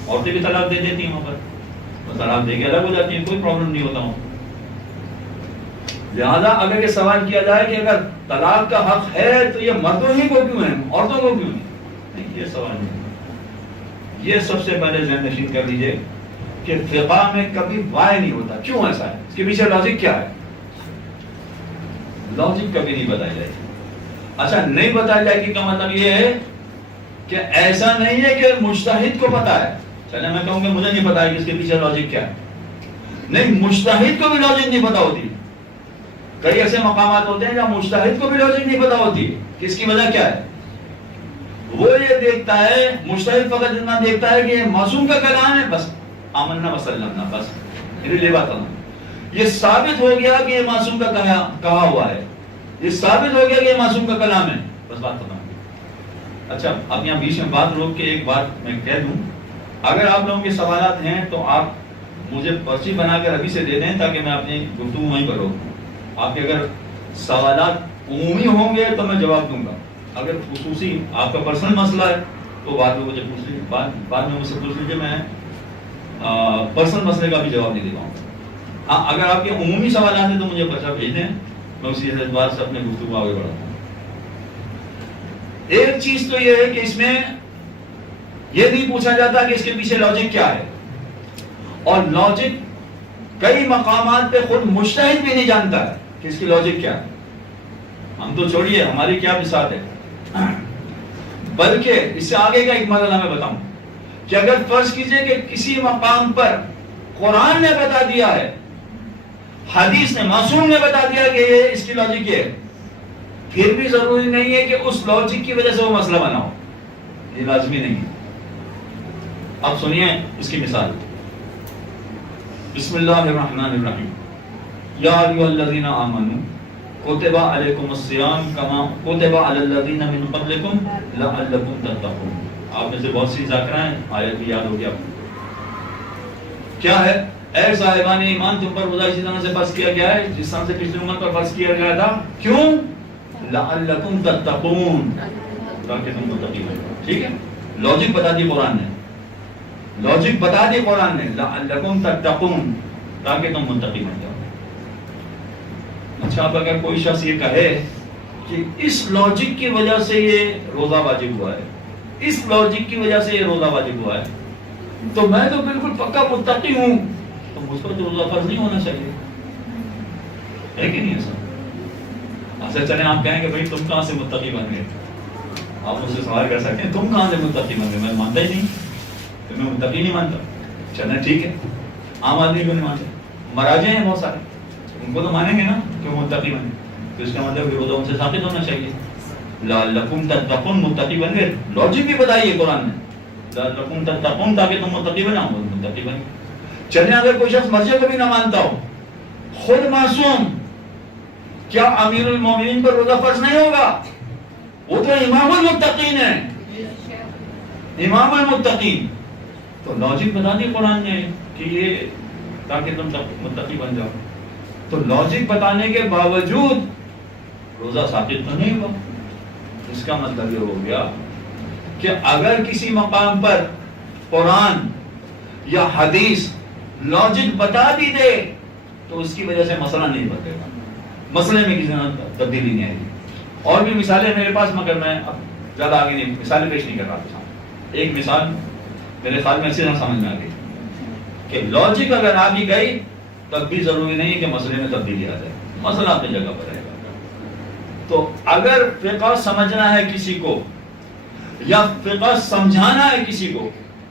عورتیں بھی طلاق دے دیتی ہیں، وہاں پر طلاق دے کے الگ ہو جاتی ہیں، کوئی پرابلم نہیں ہوتا. لہذا اگر یہ سوال کیا جائے کہ اگر طلاق کا حق ہے تو یہ مردوں ہی کو کیوں ہے، عورتوں کو کیوں نہیں، یہ سوال نہیں. یہ سب سے پہلے ذہن نشین کر لیجیے کہ فقہ میں کبھی وائی نہیں ہوتا. کیوں ایسا ہے؟ اس کے پیچھے لاجک کیا ہے؟ لاجک کبھی نہیں بتائی جائے گی. اچھا، نہیں بتائی جائے گی کا مطلب یہ ہے کہ ایسا نہیں ہے کہ مجتہد کو پتا ہے. چلے میں کہوں گا مجھے نہیں پتا ہے کہ اس کے پیچھے لاجک کیا ہے. نہیں، مجتہد کو بھی لاجک نہیں پتا ہوتی. کئی ایسے مقامات ہوتے ہیں جہاں مجتہد کو بھی لاجک نہیں پتا ہوتی کہ اس کی وجہ کیا ہے. وہ یہ دیکھتا ہے، مجتہد فقط اتنا دیکھتا ہے کہ یہ معصوم کا کلام ہے، بس آمنا وسلمنا، بس یہ بات ہے. یہ ثابت ہو گیا کہ یہ معصوم کا کہا ہوا ہے، یہ ثابت ہو گیا کہ یہ معصوم کا کلام ہے، بس بات ختم. اچھا اب یہاں بیچ میں بات روک کے ایک بات میں کہہ دوں، اگر آپ لوگوں کے سوالات ہیں تو آپ مجھے پرچی بنا کر ابھی سے دے دیں تاکہ میں اپنی گفتگو وہیں پر روکوں. آپ کے اگر سوالات عمومی ہوں گے تو میں جواب دوں گا، اگر خصوصی آپ کا پرسنل مسئلہ ہے تو بعد میں مجھے پوچھ لیجیے، بعد میں مجھ سے پوچھ لیجیے، میں پرسنل مسئلے کا بھی جواب نہیں دے پاؤں گا. ہاں اگر آپ کے عمومی سوالات ہیں تو مجھے پرچہ بھیج دیں، میں اسی اعتبار سے اپنے گفتگو آگے بڑھاتا ہوں. ایک چیز تو یہ ہے کہ اس میں یہ نہیں پوچھا جاتا کہ اس کے پیچھے لاجک کیا ہے، اور لاجک کئی مقامات پہ خود مجتہد بھی نہیں جانتا ہے کہ اس کی لاجک کیا ہے. ہم تو چھوڑیے ہماری کیا بساط ہے، بلکہ اس سے آگے کا ایک مسئلہ میں بتاؤں کہ اگر فرض کیجئے کہ کسی مقام پر قرآن نے بتا دیا ہے، حدیث نے، معصوم نے بتا دیا کہ یہ اس کی لاجک یہ ہے، پھر بھی ضروری نہیں ہے کہ اس لاجک کی وجہ سے وہ مسئلہ بنا ہو، یہ لازمی نہیں ہے. اب سنیے اس کی مثال. بسم اللہ الرحمن الرحیم. یا ایھا الذین آمنوا کتب علیکم الصیام کما کتب علی الذین من قبلکم لعلکم تتقون. آپ میں سے بہت سی ذاکرہ ہیں، آیت بھی یاد ہو گیا. کیا ہے؟ اے صاحبان ایمان تم پر روزہ اسی طرح سے فرض کیا گیا ہے جس طرح سے پچھلی امت پر فرض کیا گیا تھا. کیوں؟ لعلکم تتقون، تاکہ تم متقی بنو. ٹھیک ہے، لاجک بتا دی قرآن نے، لاجک بتا دی قرآن نے، لعلکم تتقون، تاکہ تم متقی بن جاؤ. اچھا اب اگر کوئی شخص یہ کہے کہ اس لاجک کی وجہ سے یہ روزہ واجب ہوا ہے، اس لاجک کی وجہ سے یہ روزہ واجب ہوا ہے، تو میں تو بالکل پکا متقی ہوں، تو مجھ پر تو روزہ فرض نہیں ہونا چاہیے، ہے کہ نہیں ایسا؟ اچھا چلیں آپ کہیں کہ بھائی تم کہاں سے متقی بن گئے، آپ مجھ سے سوال کر سکتے ہیں تم کہاں سے متقی بن گئے، میں مانتا ہی نہیں، تو میں متقی نہیں مانتا. چلیں ٹھیک ہے، عام آدمی کو نہیں مانتے، مراجع ہیں بہت سارے، ان کو تو مانیں گے نا کہ وہ متقی بنے، تو اس کا مطلب کہ روزہ ان سے ثابت ہونا چاہیے. لعلکم تتقون، متقی بن گئے، لاجک بھی بتائی ہے قرآن نے، لعلکم تتقون، تاکہ تم متقی بناؤ، متقی بن گئے. چلیں اگر کوئی شخص مرجع کو بھی نہ مانتا ہو، خود معصوم، کیا امیر المومنین پر روزہ فرض نہیں ہوگا؟ وہ تو امام المتقین ہے، امام المتقین. تو لاجک بتا دی قرآن نے کہ یہ تاکہ تم متقی بن جاؤ. تو لاجک بتانے کے باوجود روزہ ثابت تو نہیں ہوا. اس کا مطلب یہ ہو گیا کہ اگر کسی مقام پر قرآن یا حدیث لاجک بتا بھی دے تو اس کی وجہ سے مسئلہ نہیں بدلے گا، مسئلے میں کسی طرح تبدیلی نہیں آئے گی. اور بھی مثالیں میرے پاس، مگر میں اب زیادہ آگے نہیں مثالیں پیش نہیں کر رہا تھا. ایک مثال میرے خیال میں اسی طرح سمجھ میں آ گئی کہ لاجک اگر آ بھی گئی تب بھی ضروری نہیں کہ مسئلے میں تبدیلی آ جائے، مسئلہ اپنی جگہ پر رہے گا. تو اگر فقہ سمجھنا ہے کسی کو یا فقہ سمجھانا ہے کسی کو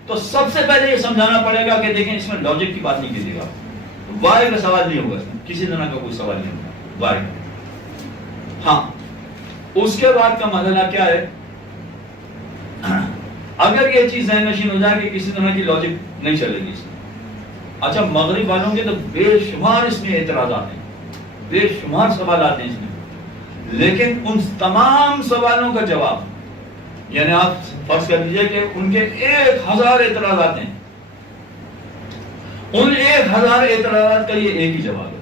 تو سب سے پہلے یہ سمجھانا پڑے گا کہ دیکھیں اس میں لاجک کی بات نہیں کیجیے گا، وائے کا سوال نہیں ہوگا، کسی طرح کا کوئی سوال نہیں ہوگا وائے. ہاں اس کے بعد کا مسئلہ کیا ہے؟ اگر یہ چیز ذہن نشین ہو جائے کہ کسی طرح کی لاجک نہیں چلے گی اس میں. اچھا مغرب والوں کے تو بے شمار اس میں اعتراضات ہیں، بے شمار سوالات ہیں اس میں، لیکن ان تمام سوالوں کا جواب، یعنی آپ فرض کر لیجئے کہ ان کے 1000 اعتراضات ہیں، ان 1000 اعتراضات کا یہ ایک ہی جواب ہے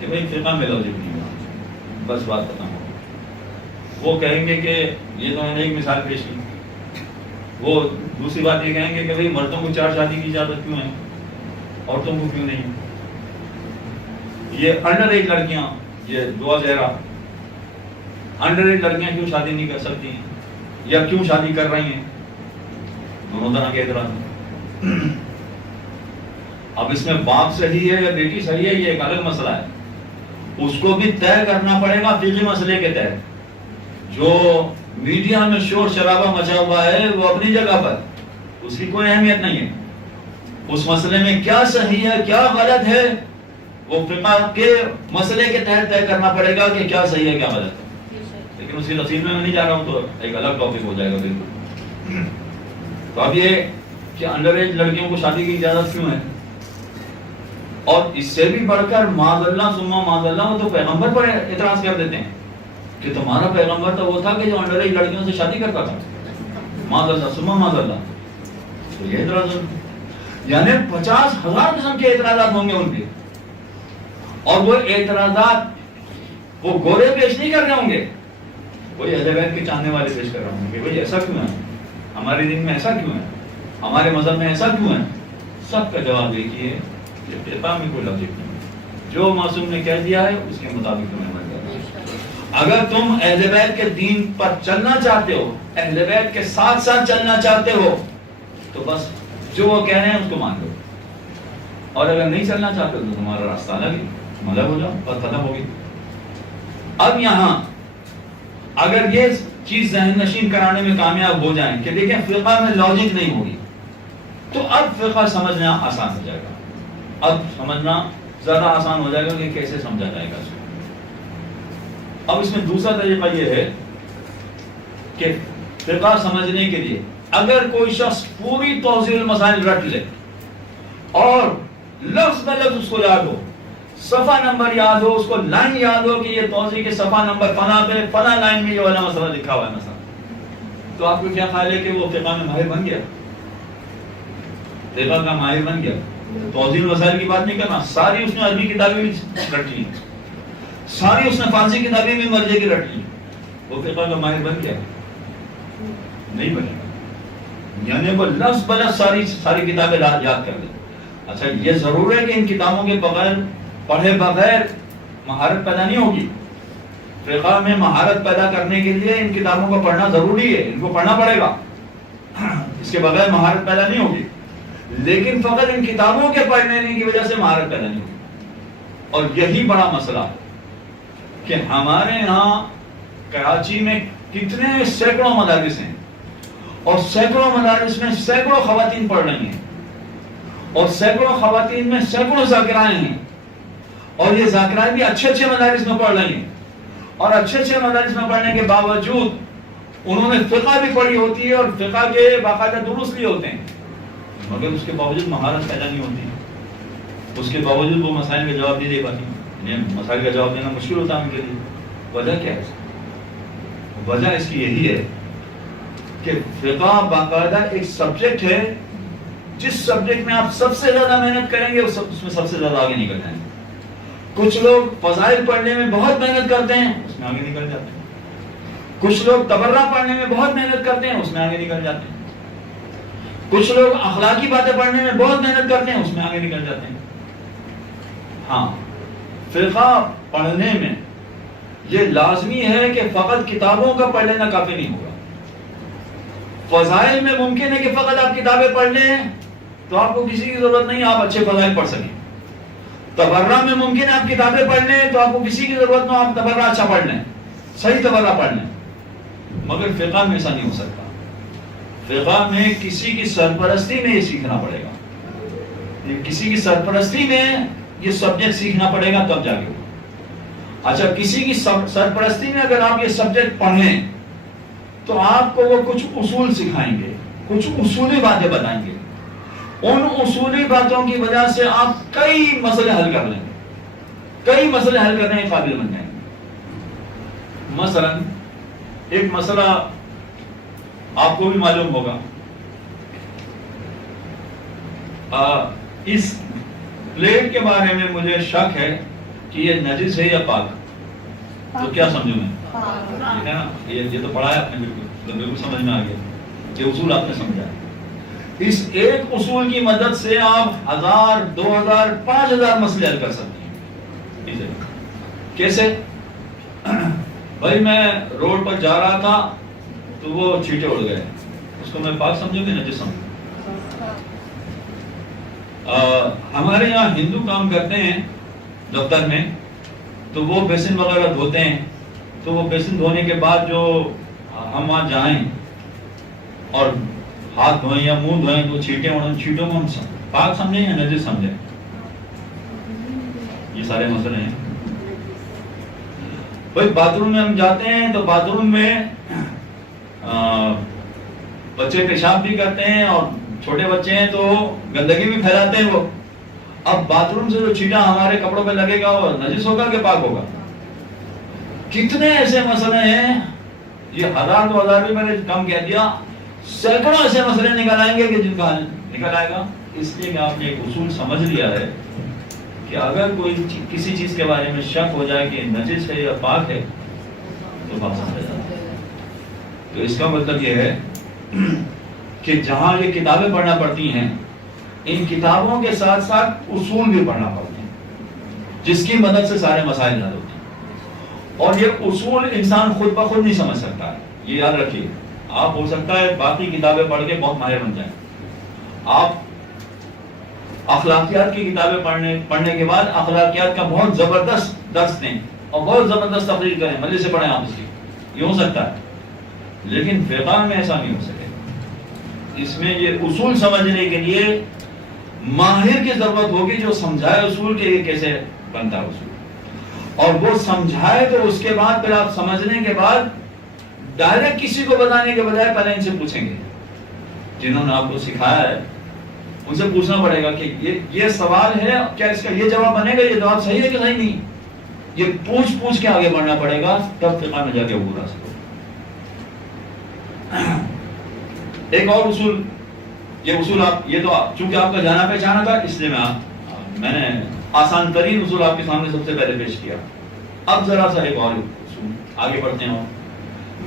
کہ بھئی فقہ میں لاجک نہیں ہوا، بس بات ختم ہو. وہ کہیں گے کہ یہ تو میں نے ایک مثال پیش کی. وہ دوسری بات یہ کہیں گے کہ بھئی مردوں کو 4 شادی کی اجازت کیوں ہے، عورتوں کو کیوں نہیں؟ یہ انڈر ایج لڑکیاں، یہ دعا زہرا، انڈر ایج لڑکیاں کیوں شادی نہیں کر سکتی ہیں یا کیوں شادی کر رہی ہیں؟ دونوں طرح کے اعتراض. اب اس میں باپ صحیح ہے یا بیٹی صحیح ہے یہ ایک الگ مسئلہ ہے، اس کو بھی طے کرنا پڑے گا فقہی مسئلے کے تحت. جو میڈیا میں شور شرابہ مچا ہوا ہے وہ اپنی جگہ پر، اس کی کوئی اہمیت نہیں ہے. اس مسئلے میں کیا صحیح ہے کیا غلط ہے وہ فقہ کے مسئلے کے تحت طے کرنا پڑے گا کہ کیا صحیح ہے کیا غلط ہے. لیکن اس کی تفصیل میں نہیں جا رہا ہوں، تو ایک الگ ٹاپک ہو جائے گا بالکل. تو اب یہ کہ انڈر ایج لڑکیوں کو شادی کی اجازت کیوں ہے، اور اس سے بھی بڑھ کر معاذ اللہ ثم معاذ اللہ وہ تو پیغمبر پر اعتراض کر دیتے ہیں کہ تمہارا پیغمبر تو وہ تھا کہ جو انڈر ایج لڑکیوں سے شادی کرتا تھا. معاذ اللہ ثم معاذ اللہ. تو یہ اعتراض یعنی 50,000 قسم کے اعتراضات ہوں گے ان کے, اور وہ اعتراضات وہ گورے پیش نہیں کر رہے ہوں گے, وہی اہل بیت کے چاہنے والے پیش کر رہے ہوں گے. بھائی ایسا کیوں ہے, ہمارے دین میں ایسا کیوں ہے, ہمارے مذہب میں ایسا کیوں ہے؟ سب کا جواب دیکھیے کہ فقہ میں کوئی لاجک نہیں ہے, جو معصوم نے کہہ دیا ہے اس کے مطابق تمہیں عمل کرنا ہے. اگر تم اہل بیت کے دین پر چلنا چاہتے ہو, اہل بیت کے ساتھ ساتھ چلنا چاہتے ہو, تو بس جو وہ کہہ رہے ہیں اس کو مان لو, اور اگر نہیں چلنا چاہتے تو تمہارا راستہ الگ ہی, مطلب ہو جاؤ, بس ختم ہوگی. اب یہاں اگر یہ چیز ذہن نشین کرانے میں کامیاب ہو جائیں کہ دیکھیں فقہ میں لاجک نہیں ہوگی, تو اب فقہ سمجھنا آسان ہو جائے گا. اب سمجھنا زیادہ آسان ہو جائے گا کہ کیسے سمجھا جائے گا اس کو. اب اس میں دوسرا طریقہ یہ ہے کہ فقہ سمجھنے کے لیے اگر کوئی شخص پوری توضیح المسائل رٹ لے اور لفظ بہ لفظ اس کو یاد ہو, صفحہ نمبر یاد ہو, اس کو لائن یاد ہو کہ یہ توضیح کے صفحہ نمبر فلاں پہ فلاں لائن میں یہ والا مسئلہ لکھا ہوا ہے مثلا, تو آپ کو کیا خیال ہے کہ وہ فقہ میں ماہر بن گیا, فقہ کا ماہر بن گیا؟ توضیح المسائل کی بات نہیں کرنا, ساری اس نے عربی کتابیں بھی رٹ لی, ساری اس نے فارسی کتابیں بھی مرجے کی رٹ لی, وہ فقہ کا ماہر بن گیا؟ نہیں بنے گا. یعنی وہ لفظ بلفظ ساری کتابیں یاد کر لے. اچھا یہ ضرور ہے کہ ان کتابوں کے بغیر پڑھے بغیر مہارت پیدا نہیں ہوگی. فقہ میں مہارت پیدا کرنے کے لیے ان کتابوں کو پڑھنا ضروری ہے, ان کو پڑھنا پڑے گا, اس کے بغیر مہارت پیدا نہیں ہوگی. لیکن فقط ان کتابوں کے پڑھنے کی وجہ سے مہارت پیدا نہیں ہوگی. اور یہی بڑا مسئلہ کہ ہمارے یہاں کراچی میں کتنے سینکڑوں مدارس ہیں, اور سینکڑوں مدارس میں سینکڑوں خواتین پڑھ رہی ہیں, اور سینکڑوں خواتین میں سینکڑوں ذاکرائیں ہیں, اور یہ ذاکرائیں بھی اچھے اچھے مدارس میں پڑھ رہی ہیں, اور اچھے اچھے مدارس میں پڑھنے کے باوجود انہوں نے فقہ بھی پڑھی ہوتی ہے اور فقہ کے باقاعدہ دروس لیے ہوتے ہیں, مگر اس کے باوجود مہارت پیدا نہیں ہوتی, اس کے باوجود وہ مسائل کا جواب نہیں دے پاتی. مسائل کا جواب دینا مشکل ہوتا ہے ان کے لیے. وجہ کیا ہے؟ وجہ اس کی یہی ہے کہ فقہ باقاعدہ ایک سبجیکٹ ہے, جس سبجیکٹ میں آپ سب سے زیادہ محنت کریں گے اس میں سب سے زیادہ آگے نکل جائیں گے. کچھ لوگ فضائل پڑھنے میں بہت محنت کرتے ہیں, اس میں آگے نکل جاتے ہیں. کچھ لوگ تبرہ پڑھنے میں بہت محنت کرتے ہیں, اس میں آگے نکل جاتے ہیں. کچھ لوگ اخلاقی باتیں پڑھنے میں بہت محنت کرتے ہیں, اس میں آگے نکل جاتے ہیں. ہاں, فقہ پڑھنے میں یہ لازمی ہے کہ فقط کتابوں کا پڑھ لینا کافی نہیں ہوگا. فضائل میں ممکن ہے کہ فقط آپ کتابیں پڑھ لیں تو آپ کو کسی کی ضرورت نہیں, آپ اچھے فضائل پڑھ سکیں. تبرہ میں ممکن ہے آپ کتابیں پڑھ لیں تو آپ کو کسی کی ضرورت نہ, آپ تبرہ اچھا پڑھ لیں, صحیح تبرہ پڑھ لیں. مگر فقہ میں ایسا نہیں ہو سکتا. فقہ میں کسی کی سرپرستی میں یہ سیکھنا پڑے گا, کسی کی سرپرستی میں یہ سبجیکٹ سیکھنا پڑے گا تب جا کے. اچھا, کسی کی سرپرستی میں اگر آپ یہ سبجیکٹ پڑھیں تو آپ کو وہ کچھ اصول سکھائیں گے, کچھ اصولی باتیں بتائیں گے. ان اصولی باتوں کی وجہ سے آپ کئی مسئلے حل کر لیں گے, کئی مسئلے حل کرنے کے قابل بن جائیں گے. مثلا ایک مسئلہ آپ کو بھی معلوم ہوگا, اس پلیٹ کے بارے میں مجھے شک ہے کہ یہ نجس ہے یا پاک, تو کیا سمجھوں میں؟ ٹھیک ہے نا, یہ تو پڑھا ہے آپ نے, بالکل سمجھ میں آ گیا, یہ اصول آپ نے سمجھا. اس ایک اصول کی مدد سے آپ 1000, 2000, 5000 مسئلے حل کر سکتے ہیں. کیسے؟ بھائی میں روڈ پر جا رہا تھا تو وہ چیٹے اڑ گئے, اس کو میں پاک سمجھوں کہ نجس سمجھوں؟ ہمارے یہاں ہندو کام کرتے ہیں دفتر میں, تو وہ بیسن وغیرہ دھوتے ہیں, تو وہ بیسن دھونے کے بعد جو ہم وہاں جائیں اور ہاتھ دھوئیں یا منہ دھوئیں تو چھینٹیں اڑیں, چھینٹوں کو ہم پاک سمجھیں یا نجس سمجھیں؟ یہ سارے مسئلے ہیں. بھائی باتھ روم میں ہم جاتے ہیں تو باتھ روم میں بچے پیشاب بھی کرتے ہیں اور چھوٹے بچے ہیں تو گندگی بھی پھیلاتے ہیں وہ. اب باتھ روم سے جو چھینٹا ہمارے کپڑوں پہ لگے گا وہ نجس ہوگا کہ پاک ہوگا؟ کتنے ایسے مسئلے ہیں، یہ 1000 2000 بھی میں نے کم کہہ دیا، سینکڑوں ایسے مسئلے نکل آئیں گے کہ جن کا حل نکل آئے گا. اس لیے کہ آپ نے ایک اصول سمجھ لیا ہے کہ اگر کوئی کسی چیز کے بارے میں شک ہو جائے کہ نجس ہے یا پاک ہے تو بات سمجھ جاتا ہے. تو اس کا مطلب یہ ہے کہ جہاں یہ کتابیں پڑھنا پڑتی ہیں، ان کتابوں کے ساتھ ساتھ اصول بھی پڑھنا پڑتے ہیں جس کی مدد سے سارے مسائل حل ہوتے ہیں. اور یہ اصول انسان خود بخود نہیں سمجھ سکتا ہے. یہ یاد رکھیے، آپ ہو سکتا ہے باقی کتابیں پڑھ کے بہت ماہر بن جائیں، آپ اخلاقیات کی کتابیں پڑھنے کے بعد اخلاقیات کا بہت زبردست درس دیں اور بہت زبردست تقریر کریں، مجلس سے پڑھیں آپ اس کی، یہ ہو سکتا ہے. لیکن فقہ میں ایسا نہیں ہو سکے. اس میں یہ اصول سمجھنے کے لیے ماہر کی ضرورت ہوگی جو سمجھائے اصول کے یہ کیسے بنتا ہے اصول، اور وہ سمجھائے تو اس کے بعد پھر آپ سمجھنے کے بعد ڈائریکٹ کسی کو بتانے کے بجائے پہلے ان سے پوچھیں گے جنہوں نے آپ کو سکھایا ہے، ان سے پوچھنا پڑے گا کہ یہ سوال ہے، کیا اس کا یہ جواب بنے گا، یہ جواب صحیح ہے کہ صحیح نہیں. یہ پوچھ کے آگے بڑھنا پڑے گا، تب فقہ میں جا کے وہ راستہ. ایک اور اصول، یہ اصول آپ، یہ تو چونکہ آپ کا جانا پہچانا تھا اس لیے میں نے آسان ترین اصول آپ کے سامنے سب سے پہلے پیش کیا. اب ذرا سا ایک اور اصول آگے بڑھتے ہیں.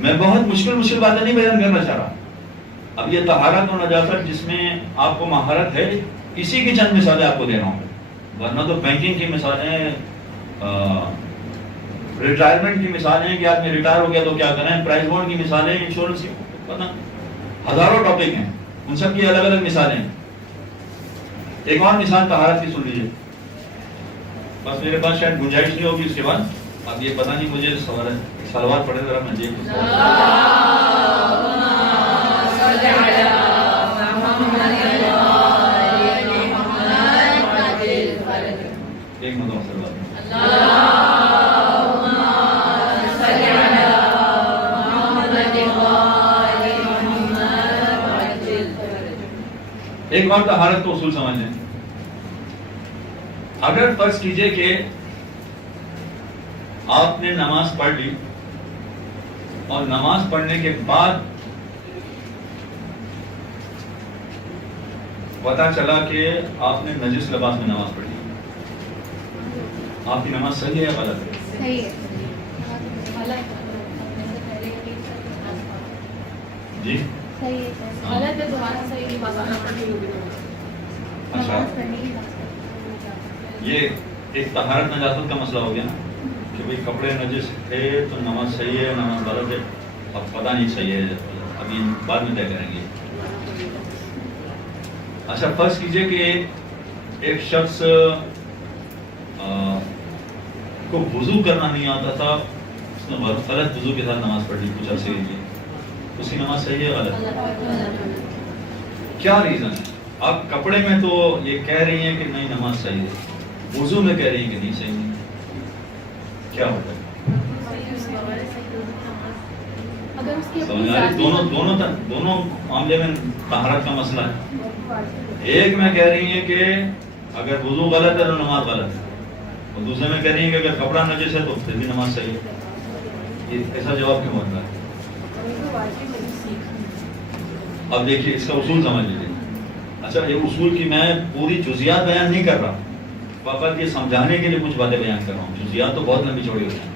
میں بہت مشکل باتیں نہیں بیان کرنا چاہ رہا. اب یہ طہارت و نجاست جس میں آپ کو مہارت ہے، اسی کی چند مثالیں آپ کو دے رہا ہوں، ورنہ تو بینکنگ کی مثالیں، ریٹائرمنٹ کی مثالیں کہ آدمی ریٹائر ہو گیا تو کیا کریں، پرائز بانڈ کی مثالیں، انشورنس کی، پتہ ہزاروں ٹاپک ہیں، ان سب کی الگ الگ مثالیں ہیں. ایک اور مثال طہارت کی سن لیجیے، بس میرے پاس شاید گنجائش نہیں ہوگی اس کے بعد. اب یہ پتہ نہیں مجھے سلوات پڑھے ذرا میں دیکھ ایک مطلب ایک اور طہارت کو اصول سمجھ لیں. اگر فرض کیجئے کہ آپ نے نماز پڑھ لی اور نماز پڑھنے کے بعد پتا چلا کہ آپ نے نجس لباس میں نماز پڑھی، آپ کی نماز صحیح ہے یا غلط ہے؟ صحیح ہے. جی صحیح ہے. غلط ہے دوبارہ صحیح نہیں اچھا، یہ ایک طہارت نجاست کا مسئلہ ہو گیا نا کہ بھئی کپڑے نجس تھے تو نماز صحیح ہے، نماز غلط ہے. اب پتہ نہیں صحیح ہے، ابھی بعد میں طے کریں گے. اچھا فرض کیجئے کہ ایک شخص کو وضو کرنا نہیں آتا تھا، اس نے غلط وضو کے ساتھ نماز پڑھ لی کچھ عرصے کے لیے، اس کی نماز صحیح ہے غلط؟ کیا ریزن ہے؟ آپ کپڑے میں تو یہ کہہ رہی ہیں کہ نہیں نماز صحیح ہے، وضو میں کہہ رہی ہیں کہ نہیں صحیح نہیں، کیا ہوتا ہے؟ دونوں معاملے میں طہارت کا مسئلہ ہے. ایک میں کہہ رہی ہیں کہ اگر وضو غلط ہے تو نماز غلط ہے، اور دوسرے میں کہہ رہی ہیں کہ اگر کپڑا نجس ہے تو پھر بھی نماز صحیح ہے. یہ ایسا جواب کیوں ہوتا ہے؟ اب دیکھیے اس کا اصول سمجھ لیجیے. اچھا یہ اصول کی میں پوری جزیات بیان نہیں کر رہا، فقط یہ سمجھانے کے لیے کچھ باتیں بیان کر رہا ہوں. جزیات تو بہت لمبی چوڑی ہوتی ہیں.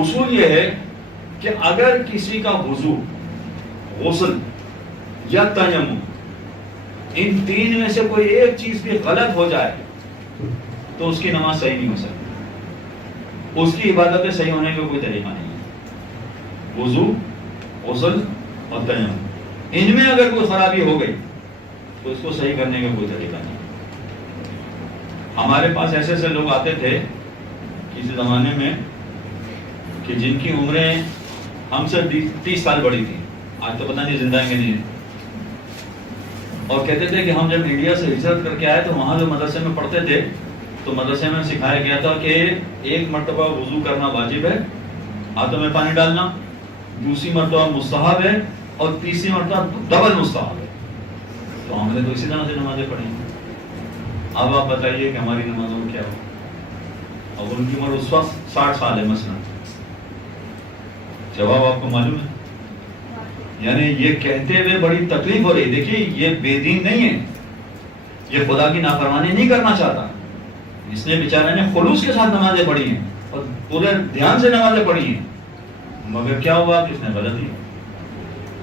اصول یہ ہے کہ اگر کسی کا وضو، غسل یا تیمم، ان تین میں سے کوئی ایک چیز بھی غلط ہو جائے تو اس کی نماز صحیح نہیں ہو سکتی. اس کی عبادتیں صحیح ہونے کا کوئی طریقہ نہیں ہے. وضو، غسل اور تیمم، ان میں اگر کوئی خرابی ہو گئی تو اس کو صحیح کرنے کا کوئی طریقہ نہیں. ہمارے پاس ایسے ایسے لوگ آتے تھے کسی زمانے میں کہ جن کی عمریں ہم سے 30 سال بڑی تھی، آج تو پتہ نہیں زندہ ہیں کہ نہیں، اور کہتے تھے کہ ہم جب انڈیا سے ہجرت کر کے آئے تو وہاں جو مدرسے میں پڑھتے تھے تو مدرسے میں سکھایا گیا تھا کہ ایک مرتبہ وضو کرنا واجب ہے، ہاتھوں میں پانی ڈالنا، دوسری مرتبہ مستحب ہے، اور تیسری مرتبہ ڈبل مستحب ہے. تو ہم نے تو اسی طرح سے نمازیں پڑھی. اب آپ بتائیے کہ ہماری نمازوں میں کیا ہو؟ اب ان کی عمر اس وقت 60 سال ہے مثلا. جواب آپ کو معلوم ہے؟ یعنی یہ کہتے ہوئے بڑی تکلیف ہو رہی. دیکھیے یہ بے دین نہیں ہے, یہ خدا کی نافرمانی نہیں کرنا چاہتا. اس نے بیچارے نے خلوص کے ساتھ نمازیں پڑھی ہیں اور پورے دھیان سے نمازیں پڑھی ہیں, مگر کیا ہوا کہ اس نے غلطی.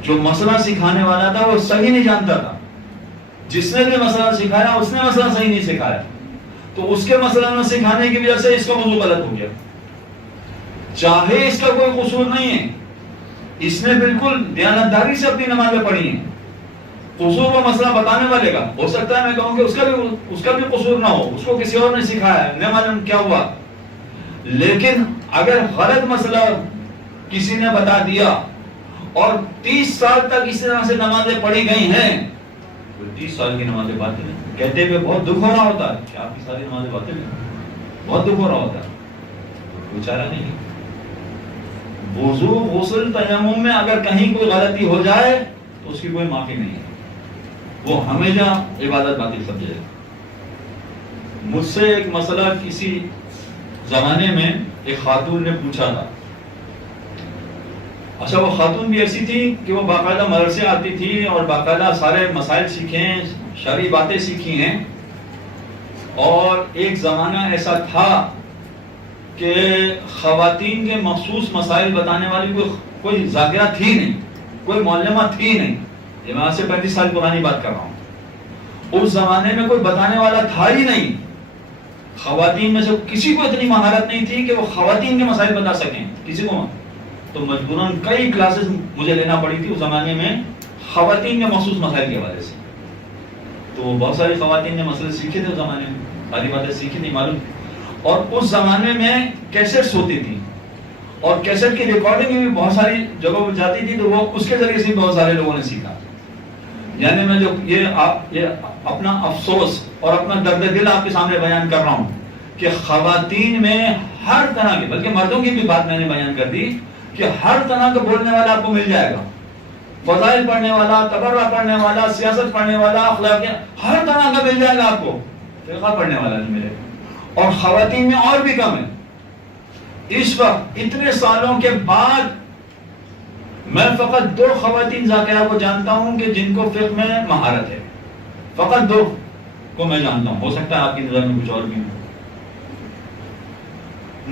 جو مسئلہ سکھانے والا تھا وہ صحیح نہیں جانتا تھا, جس نے بھی مسئلہ سکھایا اس نے مسئلہ صحیح نہیں سکھایا, تو اس کے مسئلہ میں سکھانے کی وجہ سے اس کا موضوع غلط ہو گیا. چاہے اس کا کوئی قصور نہیں ہے, اس نے بالکل دیانتداری سے اپنی نمازیں پڑھی ہیں. قصور و مسئلہ بتانے والے کا ہو سکتا ہے میں کہوں کہ اس کا بھی قصور نہ ہو, اس کو کسی اور نے سکھایا ہے, نہ معلوم کیا ہوا. لیکن اگر غلط مسئلہ کسی نے بتا دیا اور 30 سال تک اس طرح سے نمازیں پڑھی گئی ہیں, 30 سال کی نمازیں باطل ہیں. کہتے ہوئے بہت دکھ ہو رہا ہوتا ہے کہ آپ کی ساری نمازیں باطل ہیں, بہت دکھ ہو رہا ہوتا ہے. بیچارہ نہیں. وضو غسل تیمم میں اگر کہیں کوئی غلطی ہو جائے تو اس کی کوئی معافی نہیں ہے, وہ ہمیشہ عبادت باطل سمجھے. مجھ سے ایک مسئلہ کسی زمانے میں ایک خاتون نے پوچھا تھا. اچھا وہ خاتون بھی ایسی تھی کہ وہ باقاعدہ مدرسے آتی تھی اور باقاعدہ سارے مسائل سیکھے ہیں, شرعی باتیں سیکھی ہیں, اور ایک زمانہ ایسا تھا کہ خواتین کے مخصوص مسائل بتانے والی کوئی ذاکرہ تھی نہیں, کوئی معلمہ تھی نہیں. یہ میں آج سے 35 سال پرانی بات کر رہا ہوں. اس زمانے میں کوئی بتانے والا تھا ہی نہیں. خواتین میں سے کسی کو اتنی مہارت نہیں تھی کہ وہ خواتین کے مسائل بتا سکیں کسی کو. تو مجبوراً کئی کلاسز مجھے لینا پڑی تھی اس زمانے میں خواتین کے مخصوص مسائل کے حوالے سے. تو بہت ساری خواتین نے مسئلے سیکھے تھے اس زمانے میں, ساری باتیں سیکھی نہیں معلوم. اور اس زمانے میں کیسٹس ہوتی تھی, اور کیسٹ کی ریکارڈنگ بھی بہت ساری جگہوں پہ جاتی تھی, تو وہ اس کے ذریعے سے بہت سارے لوگوں نے سیکھا. یعنی میں جو یہ اپنا افسوس اور اپنا درد دل آپ کے سامنے بیان کر رہا ہوں کہ خواتین میں ہر طرح کے, بلکہ مردوں کی بھی بات میں نے بیان کر دی کہ ہر طرح کا بولنے والا آپ کو مل جائے گا. فضائل پڑھنے والا, تبرع پڑھنے والا, سیاست پڑھنے والا, اخلاق, ہر طرح کا مل جائے گا آپ کو. فقہ پڑھنے والا نہیں ملے گا. اور خواتین میں اور بھی کم ہے. اس وقت اتنے سالوں کے بعد میں فقط 2 خواتین ذاکرہ کو جانتا ہوں کہ جن کو فقہ میں مہارت ہے. فقط 2 کو میں جانتا ہوں, ہو سکتا ہے آپ کی نظر میں کچھ اور بھی ہو.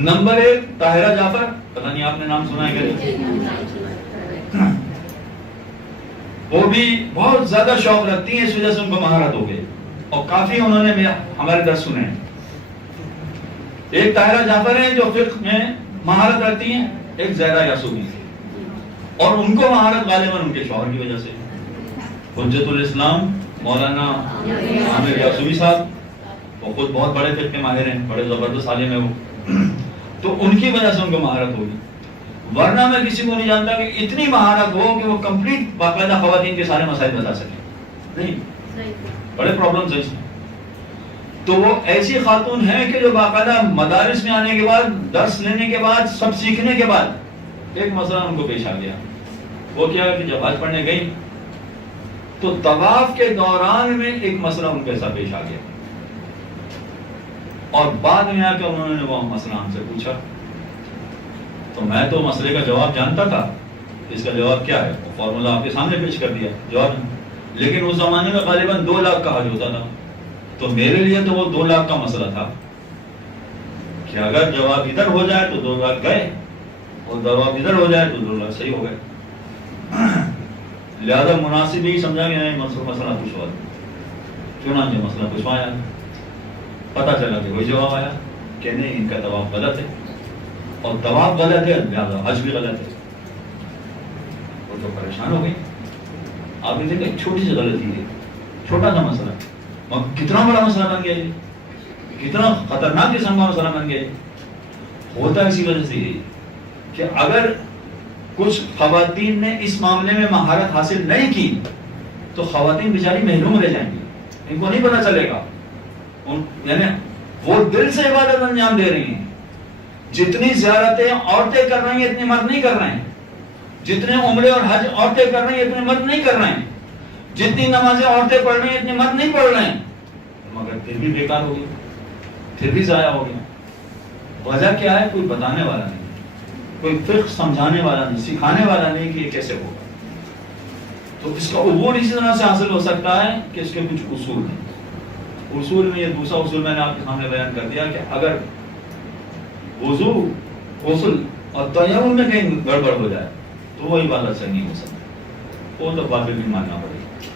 نمبر 1 طاہرہ جعفر, پتہ نہیں آپ نے نام سنا ہے کیا؟ وہ بھی بہت زیادہ شوق رکھتی ہیں, اس وجہ سے ان کو مہارت ہو گئی, اور کافی انہوں نے ہمارے درس سنے ہیں. ایک طاہرہ جعفر ہے جو فقہ میں مہارت رکھتی ہیں, ایک زہرا یاسوبی, اور ان کو مہارت غالباً ان کے شوہر کی وجہ سے. حجت الاسلام مولانا عامر یاسوبی صاحب, وہ خود بہت بڑے فقہ کے ماہر ہیں, بڑے زبردست عالم ہیں وہ, تو ان کی وجہ سے ان کو مہارت ہوگی. ورنہ میں کسی کو نہیں جانتا کہ اتنی مہارت ہو کہ وہ کمپلیٹ باقاعدہ خواتین کے سارے مسائل بتا سکیں. نہیں, بڑے پرابلمز ہیں اس میں. تو وہ ایسی خاتون ہیں کہ جو باقاعدہ مدارس میں آنے کے بعد, درس لینے کے بعد, سب سیکھنے کے بعد ایک مسئلہ ان کو پیش آ گیا. وہ کیا کہ جب حج پڑھنے گئی تو طواف کے دوران میں ایک مسئلہ ان کے ساتھ پیش آ گیا, اور بعد میں آ کے انہوں نے وہ مسئلہ ہم سے پوچھا. تو میں تو مسئلے کا جواب جانتا تھا, اس کا جواب کیا ہے, فارمولا آپ کے سامنے پیش کر دیا جواب. لیکن اس زمانے میں غالباً 2 لاکھ کا حج ہوتا تھا, تو میرے لیے تو وہ 2 لاکھ کا مسئلہ تھا کہ اگر جواب ادھر ہو جائے تو 2 لاکھ گئے, اور جواب ادھر ہو جائے تو 2 لاکھ صحیح ہو گئے. لہذا مناسب ہی سمجھا کہ نہیں مسئلہ پوچھوا. چنانچہ مسئلہ پوچھوایا, پتہ چلا کہ وہی جواب آیا کہ نہیں, ان کا طواف غلط ہے, اور طواف غلط ہے لہذا حج بھی غلط ہے. وہ تو پریشان ہو گئی. آپ نے دیکھا چھوٹی سی غلطی ہے, چھوٹا سا مسئلہ, کتنا بڑا مسئلہ بن گیا, کتنا خطرناک قسم کا مسئلہ بن گیا. ہوتا اسی وجہ سے کہ اگر کچھ خواتین نے اس معاملے میں مہارت حاصل نہیں کی تو خواتین بیچاری محروم رہ جائیں گی, ان کو نہیں پتا چلے گا. یعنی وہ دل سے عبادت انجام دے رہی ہیں. جتنی زیارتیں عورتیں کر رہی ہیں اتنے مرد نہیں کر رہے ہیں, جتنے عمرے اور حج عورتیں کر رہی ہیں اتنے مرد نہیں کر رہے ہیں, جتنی نمازیں عورتیں پڑھ رہی ہیں اتنے مرد نہیں پڑھ رہے ہیں, مگر پھر بھی بیکار ہو گئی, پھر بھی ضائع ہو گیا. وجہ کیا ہے؟ کوئی بتانے والا نہیں، کوئی فقہ سمجھانے والا نہیں، سکھانے والا نہیں کہ یہ کیسے ہوگا. تو اس کا عبور اسی طرح سے حاصل ہو سکتا ہے کہ اس کے کچھ اصول ہیں. اصول میں یہ دوسرا اصول میں نے آپ کے سامنے بیان کر دیا کہ اگر وضو، غسل اور تیمم میں کہیں گڑبڑ ہو جائے تو وہ عبادت صحیح نہیں ہو سکتا، وہ تو باطل بھی ماننا پڑے گا.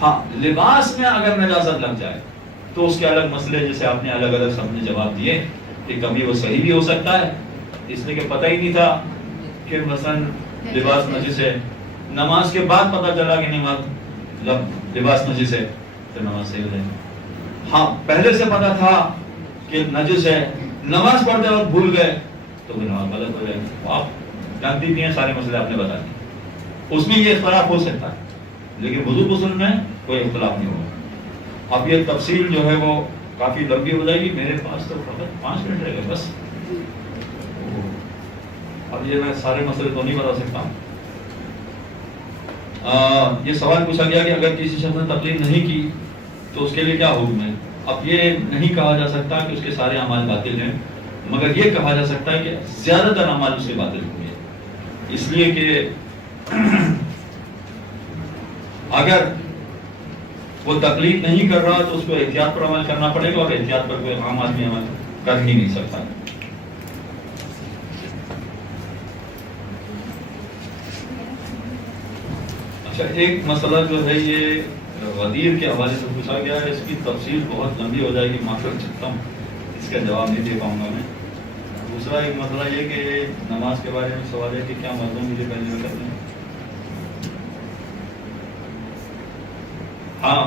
ہاں لباس میں اگر نجاست لگ جائے تو اس کے الگ مسئلے، جیسے آپ نے الگ الگ سب نے جواب دیے کہ کبھی وہ صحیح بھی ہو سکتا ہے اس لیے کہ پتہ ہی نہیں تھا کہ مثلا لباس نجس ہے، نماز کے بعد پتہ چلا کہ نماز لباس نجس ہے تو نماز صحیح ہو جائے. ہاں پہلے سے پتہ تھا کہ نجس ہے، نماز پڑھتے وقت بھول گئے تو بھی نماز غلط ہو جائے گی. آپ جانتی بھی ہیں سارے مسئلے آپ نے بتا دیے، اس میں یہ اختلاف ہو سکتا ہے لیکن وضو غسل میں کوئی اختلاف نہیں ہوگا. اب یہ تفصیل جو ہے وہ کافی لمبی ہو جائے گی، میرے پاس تو فقط 5 منٹ رہے گا بس. اب یہ میں سارے مسئلے تو نہیں بتا سکتا. یہ سوال پوچھا گیا کہ اگر کسی شخص نے تقلید نہیں کی تو اس کے لیے کیا حکم ہے. اب یہ نہیں کہا جا سکتا کہ اس کے سارے اعمال باطل ہیں، مگر یہ کہا جا سکتا ہے کہ زیادہ تر اعمال اس کے باطل ہوں گے، اس لیے کہ اگر وہ تقلید نہیں کر رہا تو اس کو احتیاط پر عمل کرنا پڑے گا، اور احتیاط پر کوئی عام آدمی عمل کر ہی نہیں سکتا. اچھا ایک مسئلہ جو ہے یہ غدیر کے حوالے سے پوچھا گیا ہے، اس کی تفصیل بہت لمبی ہو جائے گی، معافی چاہتا ہوں اس کا جواب نہیں دے پاؤں گا میں. دوسرا ایک مسئلہ یہ کہ نماز کے بارے میں سوال ہے کہ کیا مردوں کے لیے پہلے رکعت میں؟ ہاں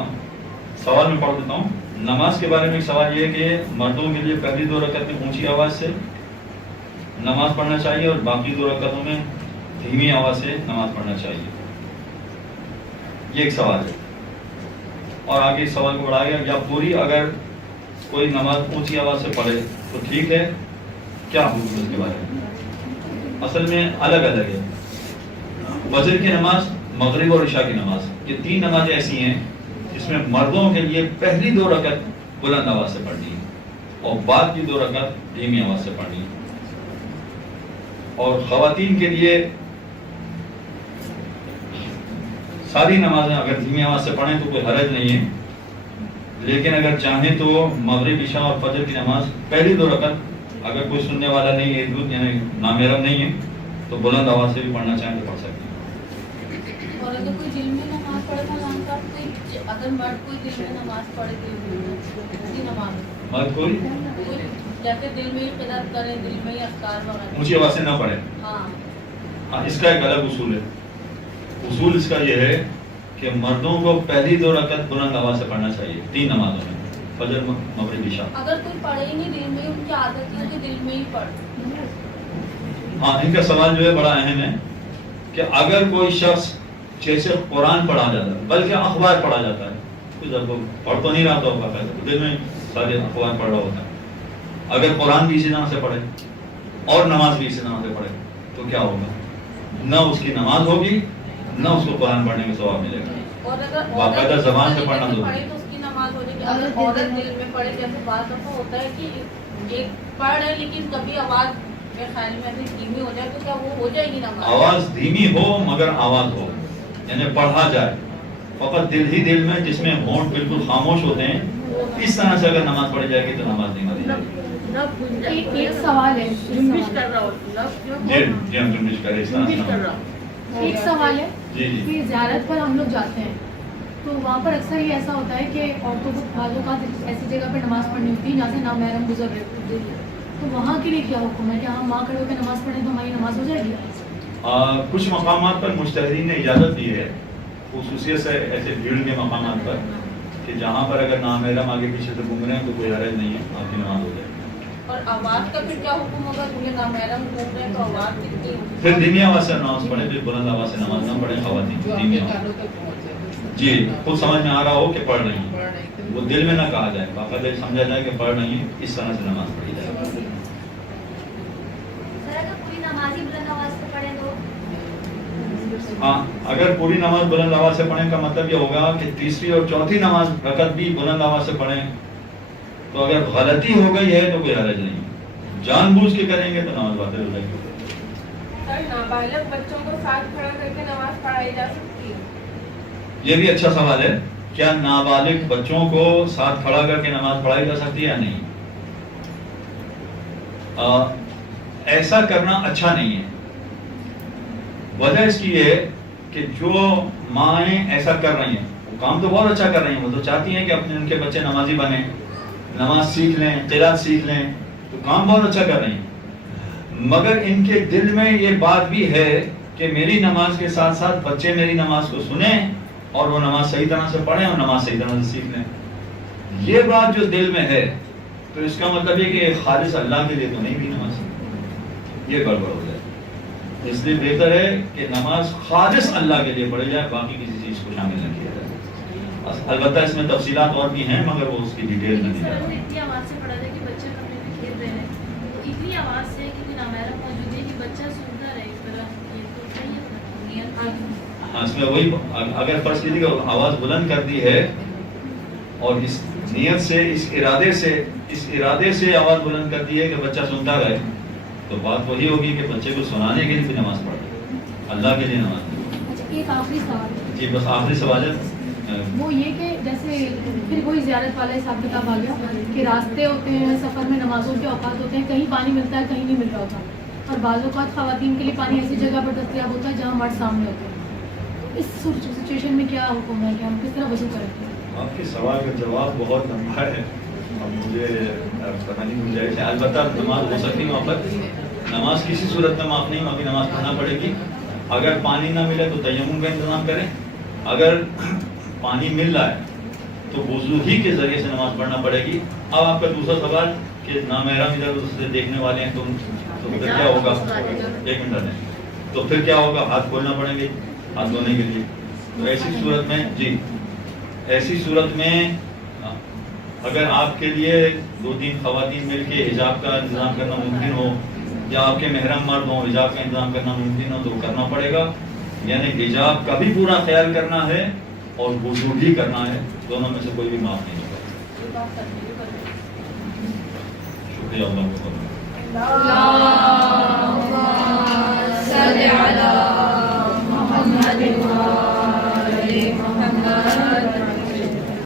سوال میں پڑھ دیتا ہوں. نماز کے بارے میں سوال یہ ہے کہ مردوں کے لیے پہلی 2 رکعت میں اونچی آواز سے نماز پڑھنا چاہیے اور باقی 2 رکعتوں میں دھیمی آواز سے نماز پڑھنا چاہیے. یہ ایک سوال ہے. اور آگے اس سوال کو بڑھایا گیا، یا پوری اگر کوئی نماز اونچی آواز سے پڑھے تو ٹھیک ہے، کیا حکم اس کے بارے میں؟ اصل میں الگ الگ ہے. فجر کی نماز، مغرب اور عشاء کی نماز، یہ 3 نمازیں ایسی ہیں جس میں مردوں کے لیے پہلی 2 رکعت بلند آواز سے پڑھنی ہے اور بعد کی 2 رکعت دھیمی آواز سے پڑھنی ہے. اور خواتین کے لیے ساری نمازیں اگر دھیمی آواز سے پڑھیں تو کوئی حرج نہیں ہے، لیکن اگر چاہیں تو مغرب، عشاء اور فجر کی نماز پہلی 2 رکعت اگر کوئی سننے والا نہیں ہے، یعنی نامحرم نہیں ہے، تو بلند آواز سے بھی پڑھنا چاہیں تو پڑھ سکتے ہیں. اور اگر کوئی دل میں نماز پڑھے تو اگر مرد کوئی دل میں نماز پڑھے تو نماز مرد کوئی جیسے دل میں ہی قرات کرے، دل میں ہی اذکار وغیرہ اونچی آواز سے نہ پڑھے. ہاں اس کا ایک الگ اصول ہے. اصول اس کا یہ ہے کہ مردوں کو پہلی 2 رکعت بلند آواز سے پڑھنا چاہیے 3 نمازوں میں، فجر، مغرب، عشاء. اگر کوئی پڑھے ہی نہیں، دل میں ان کی عادت ہے کہ دل میں ہی پڑھ. ہاں ان کا سوال جو ہے بڑا اہم ہے کہ اگر کوئی شخص جیسے قرآن پڑھا جاتا ہے بلکہ اخبار پڑھا جاتا ہے، تو جب وہ پڑھ تو نہیں رہا تو دل میں سارے اخبار پڑھ رہا ہوتا ہے، اگر قرآن بھی اسی طرح سے پڑھے اور نماز بھی اسی طرح سے پڑھے تو کیا ہوگا؟ نہ اس کی نماز ہوگی، نہ اس کو قرآن پڑھنے کا ثواب ملے گا. اور اگر باقاعدہ زبان سے پڑھنا ضروری پڑھے تو اس کی نماز ہو جائے گی. اگر عورت دل میں پڑھے، جیسے بعض دفعہ ہوتا ہے کہ یہ پڑھ رہے لیکن کبھی آواز میرے خیال میں ایسی دھیمی ہو جائے تو کیا وہ ہو جائے گی نماز؟ آواز دھیمی ہو مگر آواز ہو، یعنی پڑھا جائے فقط دل ہی دل میں، جس میں ہونٹ بالکل خاموش ہوتے ہیں، اس طرح سے اگر نماز پڑھی جائے گی تو نماز نہیں مانی جائے گی. ایک سوال ہے، جی ہم جنبش کریں اس طرح سے. ایک سوال ہے جی جی کہ زیارت پر ہم لوگ جاتے ہیں تو وہاں پر اکثر یہ ایسا ہوتا ہے کہ عورتوں کو بعض اوقات ایسی جگہ پہ نماز پڑھنی ہوتی ہے جہاں سے نامحرم گزر رہے ہوتے ہیں، تو وہاں کے لیے کیا حکم ہے؟ کہ ہم وہاں کھڑے ہو کے نماز پڑھیں تو ہماری نماز ہو جائے گی؟ کچھ مقامات پر مجتہدین نے اجازت دی ہے، خصوصیت سے ایسے بھیڑ کے مقامات پر، کہ جہاں پر اگر نامحرم آگے پیچھے سے گھوم رہے ہیں تو کوئی حرج نہیں ہے، آپ کی نماز ہو جائے گی. اور آواز کا پھر کیا حکم ہوگا؟ کیونکہ نامحرم گھوم رہے ہیں تو آواز کتنی؟ پھر دھیمی آواز سے نماز پڑھیں، پھر بلند آواز سے نماز نہ پڑھیں خواتین. دھیمی آواز جی خود سمجھ میں آ رہا ہو کہ پڑھ رہی ہیں، وہ دل میں نہ کہا جائے، باقاعدہ سمجھا جائے کہ پڑھ رہی ہیں، اس طرح سے نماز پڑھی جائے. ہاں اگر پوری نماز بلند آواز سے پڑھیں کا مطلب یہ ہوگا کہ تیسری اور چوتھی نماز رکعت بھی بلند آواز سے پڑھیں، تو اگر غلطی ہو گئی ہے تو کوئی حرج نہیں. جان بوجھ کے کریں گے تو نماز باطل ہو جائے گی. سر نابالغ بچوں کو ساتھ کھڑا کر کے نماز پڑھائی جا سکتی ہے؟ یہ بھی اچھا سوال ہے. کیا نابالغ بچوں کو ساتھ کھڑا کر کے نماز پڑھائی جا سکتی ہے یا نہیں؟ ایسا کرنا اچھا نہیں ہے. وجہ اس کی ہے کہ جو مائیں ایسا کر رہی ہیں وہ کام تو بہت اچھا کر رہی ہیں. وہ تو چاہتی ہیں کہ اپنے ان کے بچے نمازی بنیں, نماز سیکھ لیں, قرات سیکھ لیں, تو کام بہت اچھا کر رہی ہیں. مگر ان کے دل میں یہ بات بھی ہے کہ میری نماز کے ساتھ ساتھ بچے میری نماز کو سنیں اور وہ نماز صحیح طرح سے پڑھیں اور نماز صحیح طرح سے سیکھ لیں. یہ بات جو دل میں ہے تو اس کا مطلب یہ کہ خالص اللہ کے لیے تو نہیں بھی نماز, یہ گڑبڑ ہو جائے. اس لیے بہتر ہے کہ نماز خالص اللہ کے لیے پڑھی جائے, باقی کسی چیز کو شامل نہ کیا جائے. البتہ اس میں تفصیلات اور بھی ہیں مگر وہ اس کی ڈیٹیل میں نہیں جا رہا. اتنی آواز سے پڑھا جائے کہ بچے کمرے میں کھیل رہے ہیں, تو اتنی آواز سے کہ نامحرم موجود ہے کہ بچہ سنتا رہے اس طرح, یہ تو صحیح ہے. ہاں, اس میں وہی اگر فرض کیجیے کہ آواز بلند کر دی ہے اور اس نیت سے, اس ارادے سے آواز بلند کر دی ہے کہ بچہ سنتا رہے, تو بات وہی ہوگی کہ بچے کو سنانے کے لیے بھی نماز پڑھے, اللہ کے لیے نماز پڑھے. اچھا ایک آخری سوال ہے. جی بس آخری سوال ہے. وہ یہ کہ جیسے پھر وہی زیارت والا حساب کتاب آ گیا کہ راستے ہوتے ہیں, سفر میں نمازوں کے اوقات ہوتے ہیں, کہیں پانی ملتا ہے کہیں نہیں مل رہا ہوتا, اور بعض اوقات خواتین کے لیے پانی ایسی جگہ پر دستیاب ہوتا ہے جہاں مرد سامنے ہوتے ہیں. اس سچویشن میں کیا حکم ہے کہ ہم کس طرح وضو کریں؟ آپ کے سوال کا جواب بہت لمبا ہے, اب مجھے پتہ نہیں گنجائش ہے. البتہ نماز ہو سکتی ہے وہاں پر, نماز کسی صورت میں معاف نہیں, وہاں کی نماز پڑھنا پڑے گی. اگر پانی نہ ملے تو تیمم کا انتظام کریں. اگر پانی مل رہا ہے تو وضو ہی کے ذریعے سے نماز پڑھنا پڑے گی. اب آپ کا دوسرا سوال کہ نامحرم ادھر ادھر سے دیکھنے والے ہیں تو پھر کیا ہوگا؟ ایک منٹ ہے, تو پھر کیا ہوگا؟ ہاتھ کھولنا پڑیں گے ہاتھ دھونے کے لیے. تو ایسی صورت میں جی ایسی صورت میں اگر آپ کے لیے 2-3 خواتین مل کے حجاب کا انتظام کرنا ممکن ہو, یا آپ کے محرم مرد ہوں حجاب کا انتظام کرنا ممکن ہو, تو کرنا پڑے گا. یعنی حجاب کا بھی پورا خیال کرنا ہے اور وضو بھی کرنا ہے, دونوں میں سے کوئی بھی معاف نہیں ہوگا. شکریہ اللہ کا.